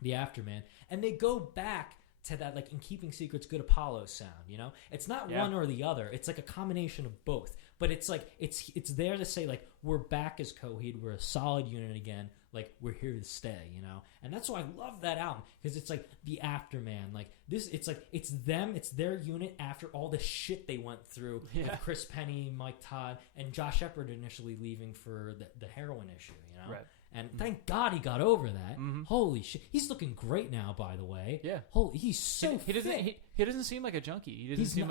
The Afterman. And they go back to that, like, In Keeping Secrets, Good Apollo sound, you know? It's not one or the other. It's like a combination of both. But it's like, it's there to say, like, we're back as Coheed. We're a solid unit again. Like, we're here to stay, you know? And that's why I love that album. Because it's like The Afterman. Like, this, it's like, it's them, it's their unit after all the shit they went through with Chris Penny, Mike Todd, and Josh Shepard initially leaving for the heroin issue, you know? Right. And thank God he got over that. Mm-hmm. Holy shit. He's looking great now, by the way. Yeah. He's so fit. He doesn't seem like a junkie. He's he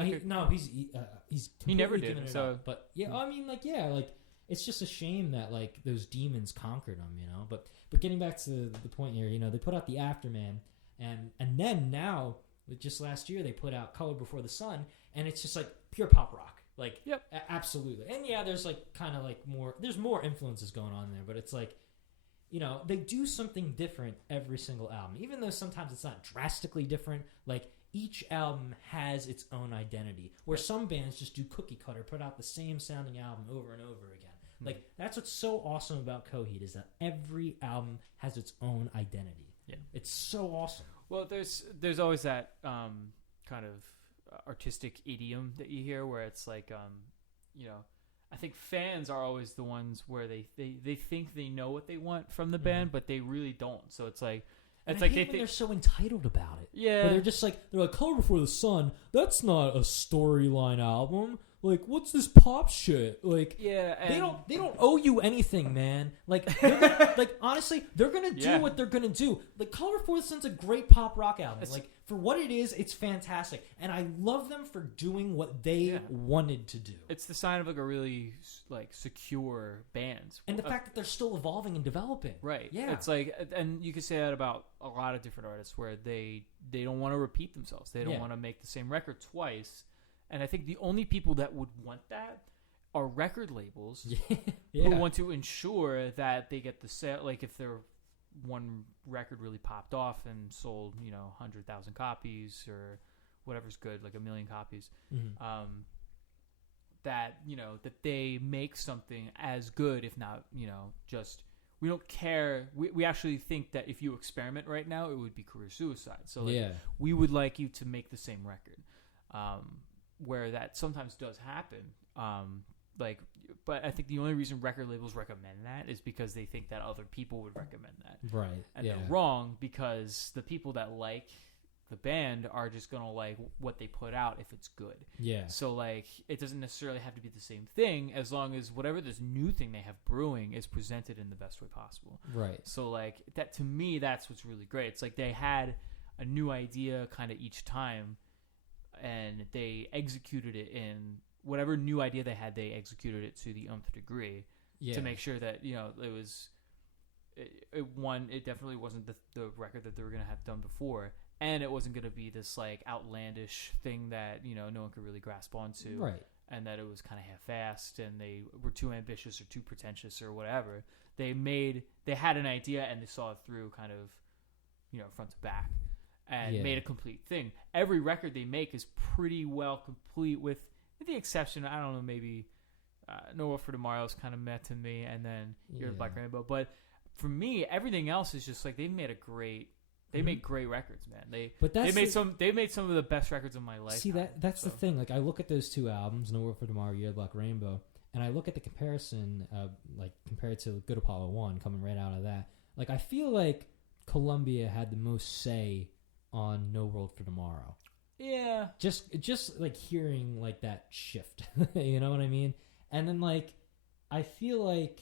never did. So, but yeah, I mean, like, yeah, like, it's just a shame that like those demons conquered him, you know. But getting back to the point here, you know, they put out The Afterman, and then now, just last year, they put out Color Before the Sun, and it's just like pure pop rock. Like, absolutely. And yeah, there's like kind of like there's more influences going on there, but it's like, you know, they do something different every single album, even though sometimes it's not drastically different. Like, each album has its own identity, where some bands just do cookie cutter, put out the same sounding album over and over again. Mm-hmm. Like, that's what's so awesome about Coheed, is that every album has its own identity. Yeah, it's so awesome. Well, there's always that kind of artistic idiom that you hear where it's like, you know, I think fans are always the ones where they think they know what they want from the band, but they really don't. So it's like, it's like they're so entitled about it. Yeah, but they're like Color Before the Sun. That's not a storyline album. Like, what's this pop shit? Like, yeah, they don't owe you anything, man. Like, like honestly, they're gonna do what they're gonna do. Like, Color Before the Sun's a great pop rock album. Like, for what it is, it's fantastic, and I love them for doing what they wanted to do. It's the sign of like a really like secure band, and the fact that they're still evolving and developing. Right. Yeah. It's like, and you can say that about a lot of different artists where they don't want to repeat themselves. They don't want to make the same record twice. And I think the only people that would want that are record labels who want to ensure that they get the sale. Like if their one record really popped off and sold, 100,000 copies or whatever's good, like 1 million copies, that they make something as good, if not, just we don't care. We actually think that if you experiment right now, it would be career suicide. So we would like you to make the same record. Where that sometimes does happen. But I think the only reason record labels recommend that is because they think that other people would recommend that. Right. And they're wrong, because the people that like the band are just going to like what they put out if it's good. Yeah. So like it doesn't necessarily have to be the same thing as long as whatever this new thing they have brewing is presented in the best way possible. Right. So like that, to me, that's what's really great. It's like they had a new idea kind of each time, and they executed it in whatever new idea they had. They executed it to the nth degree to make sure that it was it definitely wasn't the record that they were going to have done before, and it wasn't going to be this like outlandish thing that no one could really grasp onto, right? And that it was kind of half-assed, and they were too ambitious or too pretentious or whatever. They had an idea and they saw it through kind of front to back. And made a complete thing. Every record they make is pretty well complete, with the exception, I don't know, maybe No World for Tomorrow is kind of met to me, and then You're the Black Rainbow. But for me, everything else is just like they make great records, man. They made some of the best records of my life. See, that's the thing. Like I look at those two albums, No World for Tomorrow, You're the Black Rainbow, and I look at the comparison, like compared to Good Apollo 1 coming right out of that. Like I feel like Columbia had the most say on No World for Tomorrow. Yeah. Just like hearing like that shift. You know what I mean? And then like I feel like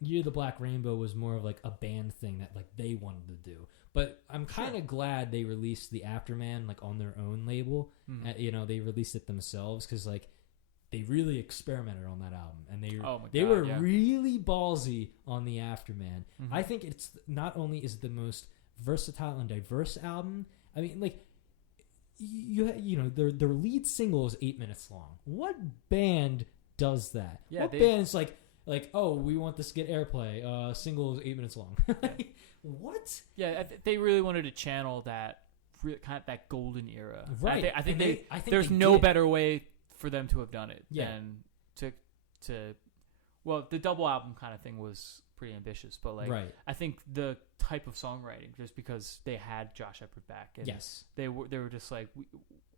You're the Black Rainbow was more of like a band thing that like they wanted to do. But I'm kind of glad they released the Afterman like on their own label. Mm-hmm. They released it themselves because like they really experimented on that album, and they were really ballsy on the Afterman. Mm-hmm. I think it's not only is the most versatile and diverse album. I mean, like their lead single is 8 minutes long. What band does that? Yeah, what band is like oh, we want this to get airplay. Single is 8 minutes long. What? Yeah, they really wanted to channel that kind of that golden era. Right. I think there's no better way for them to have done it than to. Well, the double album kind of thing was pretty ambitious, but like I think the type of songwriting, just because they had Josh Shepard back, and they were just like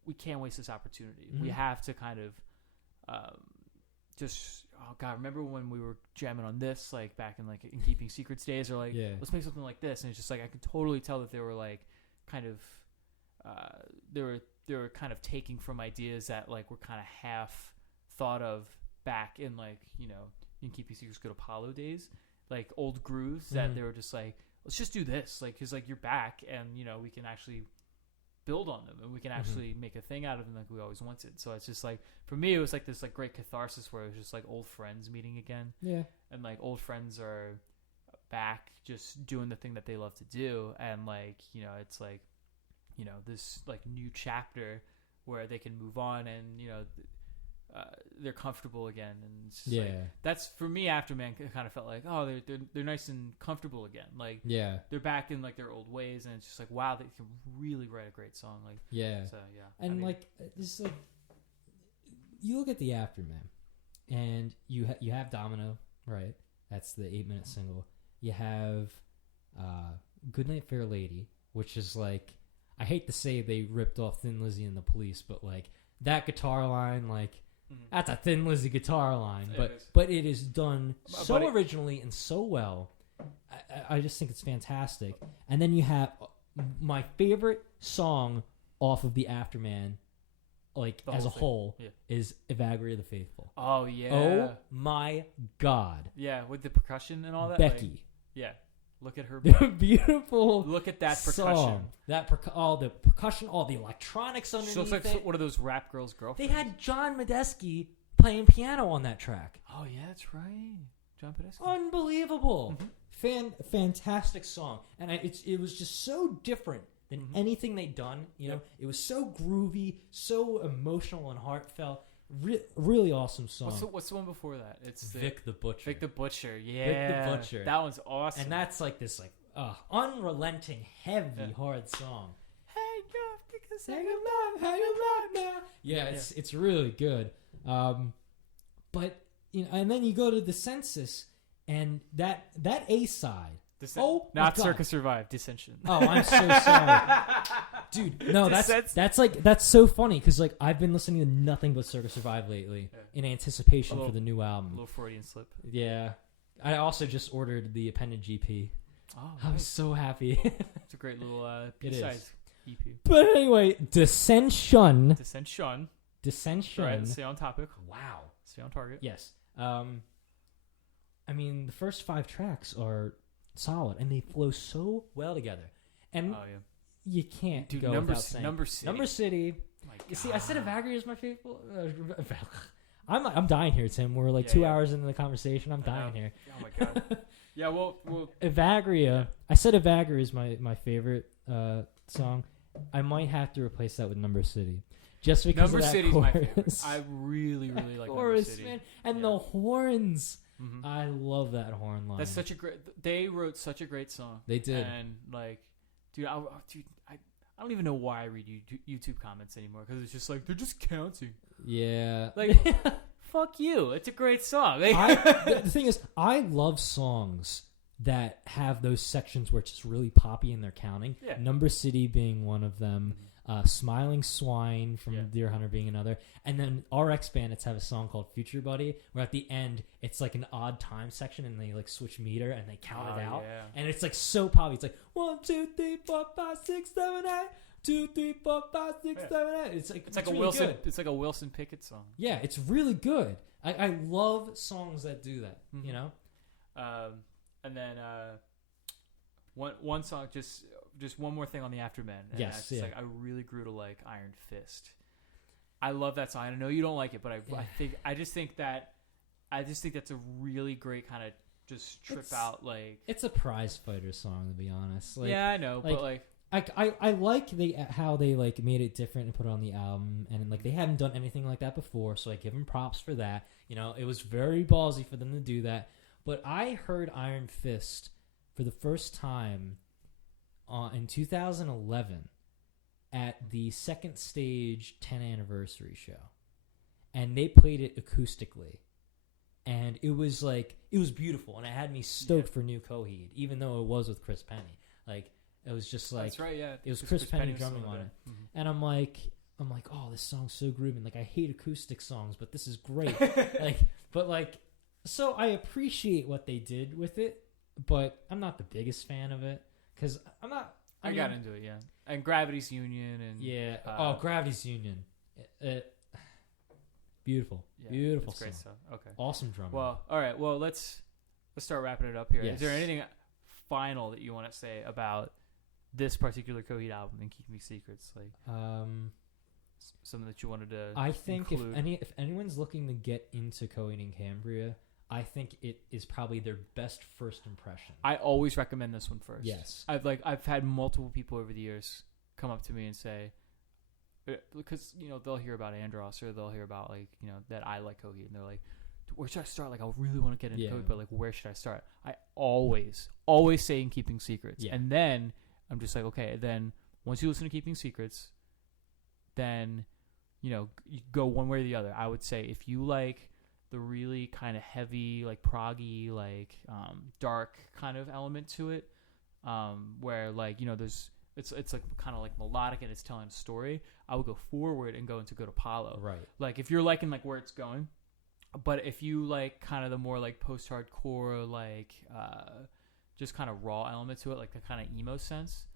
we can't waste this opportunity. Mm-hmm. We have to kind of remember when we were jamming on this like back in like In Keeping Secrets days, or like let's make something like this, and it's just like I could totally tell that they were like kind of they were kind of taking from ideas that like were kind of half thought of back in like In Keeping Secrets, Good Apollo days, like old grooves that they were just like, let's just do this, like because like you're back, and we can actually build on them, and we can actually make a thing out of them like we always wanted. So it's just like, for me, it was like this like great catharsis where it was just like old friends meeting again, and like old friends are back just doing the thing that they love to do, and like it's like this like new chapter where they can move on, and they're comfortable again, and it's just like, that's for me. Afterman kind of felt like, oh, they're nice and comfortable again, like they're back in like their old ways, and it's just like, wow, they can really write a great song, like and like this like you look at the Afterman, and you have Domino, right? That's the 8-minute single. You have Goodnight Fair Lady, which is like I hate to say they ripped off Thin Lizzy and the Police, but like that guitar line, like that's a Thin Lizzy guitar line, but it is done so originally and so well. I just think it's fantastic. And then you have my favorite song off of the Afterman, like as a whole, is Evagria the Faithful. Oh yeah. Oh my God. Yeah, with the percussion and all that. Becky. Like, yeah. Look at her. Beautiful. Look at that song. percussion. All the percussion, all the electronics underneath. She looks like one of those rap girls' girlfriends. They had John Medeski playing piano on that track. Oh yeah, that's right. John Medeski. Unbelievable. Fantastic song. And it was just so different than anything they'd done. You know, it was so groovy, so emotional and heartfelt. Really awesome song. What's the one before that? It's Vic the Butcher. Vic the Butcher. Yeah. Vic the Butcher. That one's awesome. And that's like this unrelenting, heavy, hard song. Say goodbye, how you love now. Yeah, it's really good. But and then you go to the Census, and that A side. Not Circus Survive, Dissension. Oh, I'm so sorry, dude. No, that's so funny because like I've been listening to nothing but Circus Survive lately in anticipation for the new album. A little Freudian slip. Yeah, I also just ordered the Appendage EP. Oh, I'm so happy. It's a great little B-side EP. But anyway, Dissension. Dissension. Dissension. All right, let's stay on topic. Wow. Stay on target. Yes. I mean, the first 5 tracks are solid, and they flow so well together. And you can't go without saying Number City. Number City. You see, I said Evagria is my favorite. I'm dying here, Tim. We're like 2 hours into the conversation. I'm dying here. Oh my God. Yeah, well, Evagria. Yeah. I said Evagria is my favorite song. I might have to replace that with Number City, just because Number of that City's chorus. my favorite. I really like chorus, Number City. Man. And the horns. I love that horn line. That's such a great. They wrote such a great song. They did. And like, dude, I don't even know why I read YouTube comments anymore because it's just like they're just counting. Yeah. Like, fuck you. It's a great song. The thing is, I love songs that have those sections where it's just really poppy and they're counting. Yeah. Number City being one of them. Smiling Swine from Deer Hunter being another. And then RX Bandits have a song called Future Buddy where at the end it's like an odd time section and they like switch meter and they count it out. Yeah. And it's like so poppy. It's like 1, 2, 3, 4, 5, 6, 7, 8. 2, 3, 4, 5, 6, 7, 8. It's like a really Wilson. Good. It's like a Wilson Pickett song. Yeah, it's really good. I love songs that do that. You know. And then one song just one more thing on the Afterman. Yes, like I really grew to like Iron Fist. I love that song. I know you don't like it, but I just think that's a really great kind of just trip out like. It's a prize fighter song, to be honest. Like, yeah, I know, but like. I like how they like made it different and put it on the album, and like they haven't done anything like that before, so I give them props for that. You know, it was very ballsy for them to do that. But I heard Iron Fist for the first time in 2011 at the Second Stage 10th anniversary show, and they played it acoustically, and it was beautiful, and it had me stoked for new Coheed, even though it was with Chris Penny. Like it was just like that's right, yeah. It was Chris Penny drumming on it, and I'm like, oh, this song's so groovy. Like I hate acoustic songs, but this is great. So I appreciate what they did with it, but I'm not the biggest fan of it because I'm not. I got into it, yeah. And Gravity's Union and Gravity's Union, beautiful, yeah, beautiful it's song. Great stuff. Okay, awesome drumming. Well, all right. Well, let's start wrapping it up here. Yes. Is there anything final that you want to say about this particular Coheed album and Keeping Secrets? Like, something that you wanted to. I think include? if anyone's looking to get into Coheed Cambria, I think it is probably their best first impression. I always recommend this one first. Yes. I've had multiple people over the years come up to me and say, because they'll hear about Andross or they'll hear about that I like Coheed and they're like, where should I start? Like I really want to get into Coheed, but like where should I start? I always say in Keeping Secrets, and then I'm just like, okay, then once you listen to Keeping Secrets, then you go one way or the other. I would say if you like the really kind of heavy, like proggy, like dark kind of element to it, where like there's it's like kind of like melodic and it's telling a story, I would go forward and go into Good Apollo. Right. Like if you're liking like where it's going, but if you like kind of the more like post-hardcore, like just kind of raw element to it, like the kind of emo sense,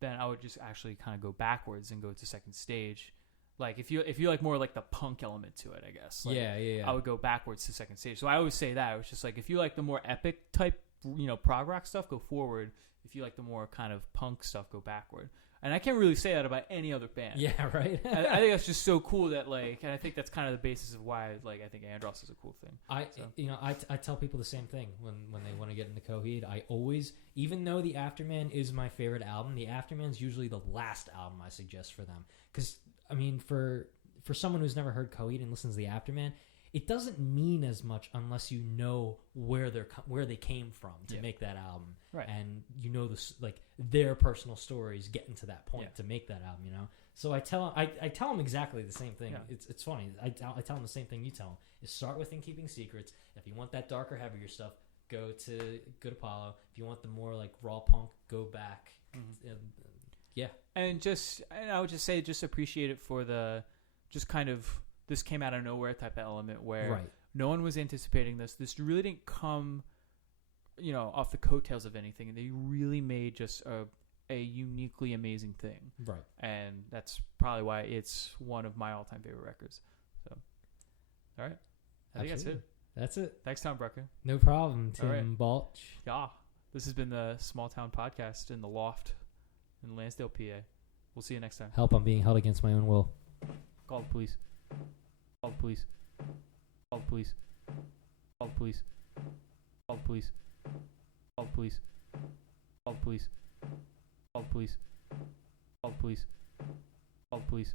then I would just actually kind of go backwards and go to second stage. Like if you like more like the punk element to it, I guess. Like, yeah. I would go backwards to second stage. So I always say that. It's just like if you like the more epic type, prog rock stuff, go forward. If you like the more kind of punk stuff, go backward. And I can't really say that about any other band. Yeah, right. I think that's just so cool that like, and I think that's kind of the basis of why like I think Andross is a cool thing. I tell people the same thing when they want to get into Coheed. I always, even though the Afterman is my favorite album, the Afterman's usually the last album I suggest for them. Because I mean, for someone who's never heard Coheed and listens to the Afterman, it doesn't mean as much unless you know where they came from to make that album, right? And you know their personal stories getting to that point to make that album, So I tell them exactly the same thing. Yeah. It's funny. I tell them the same thing you tell them: is start with In Keeping Secrets. If you want that darker, heavier stuff, go to Good Apollo. If you want the more like raw punk, go back. Mm-hmm. And I would just say, just appreciate it for the just kind of. This came out of nowhere type of element where no one was anticipating this. This really didn't come, off the coattails of anything. And they really made just a uniquely amazing thing. Right. And that's probably why it's one of my all-time favorite records. So, all right. I think that's it. Thanks, Tom Brucker. No problem, Tim Balch. Yeah. This has been the Small Town Podcast in the Loft in Lansdale, PA. We'll see you next time. Help, I'm being held against my own will. Call the police. Call the police. Call the police. Call the police. Call the police. Call the police. Call the police. Call the police. Call the police. Call the police.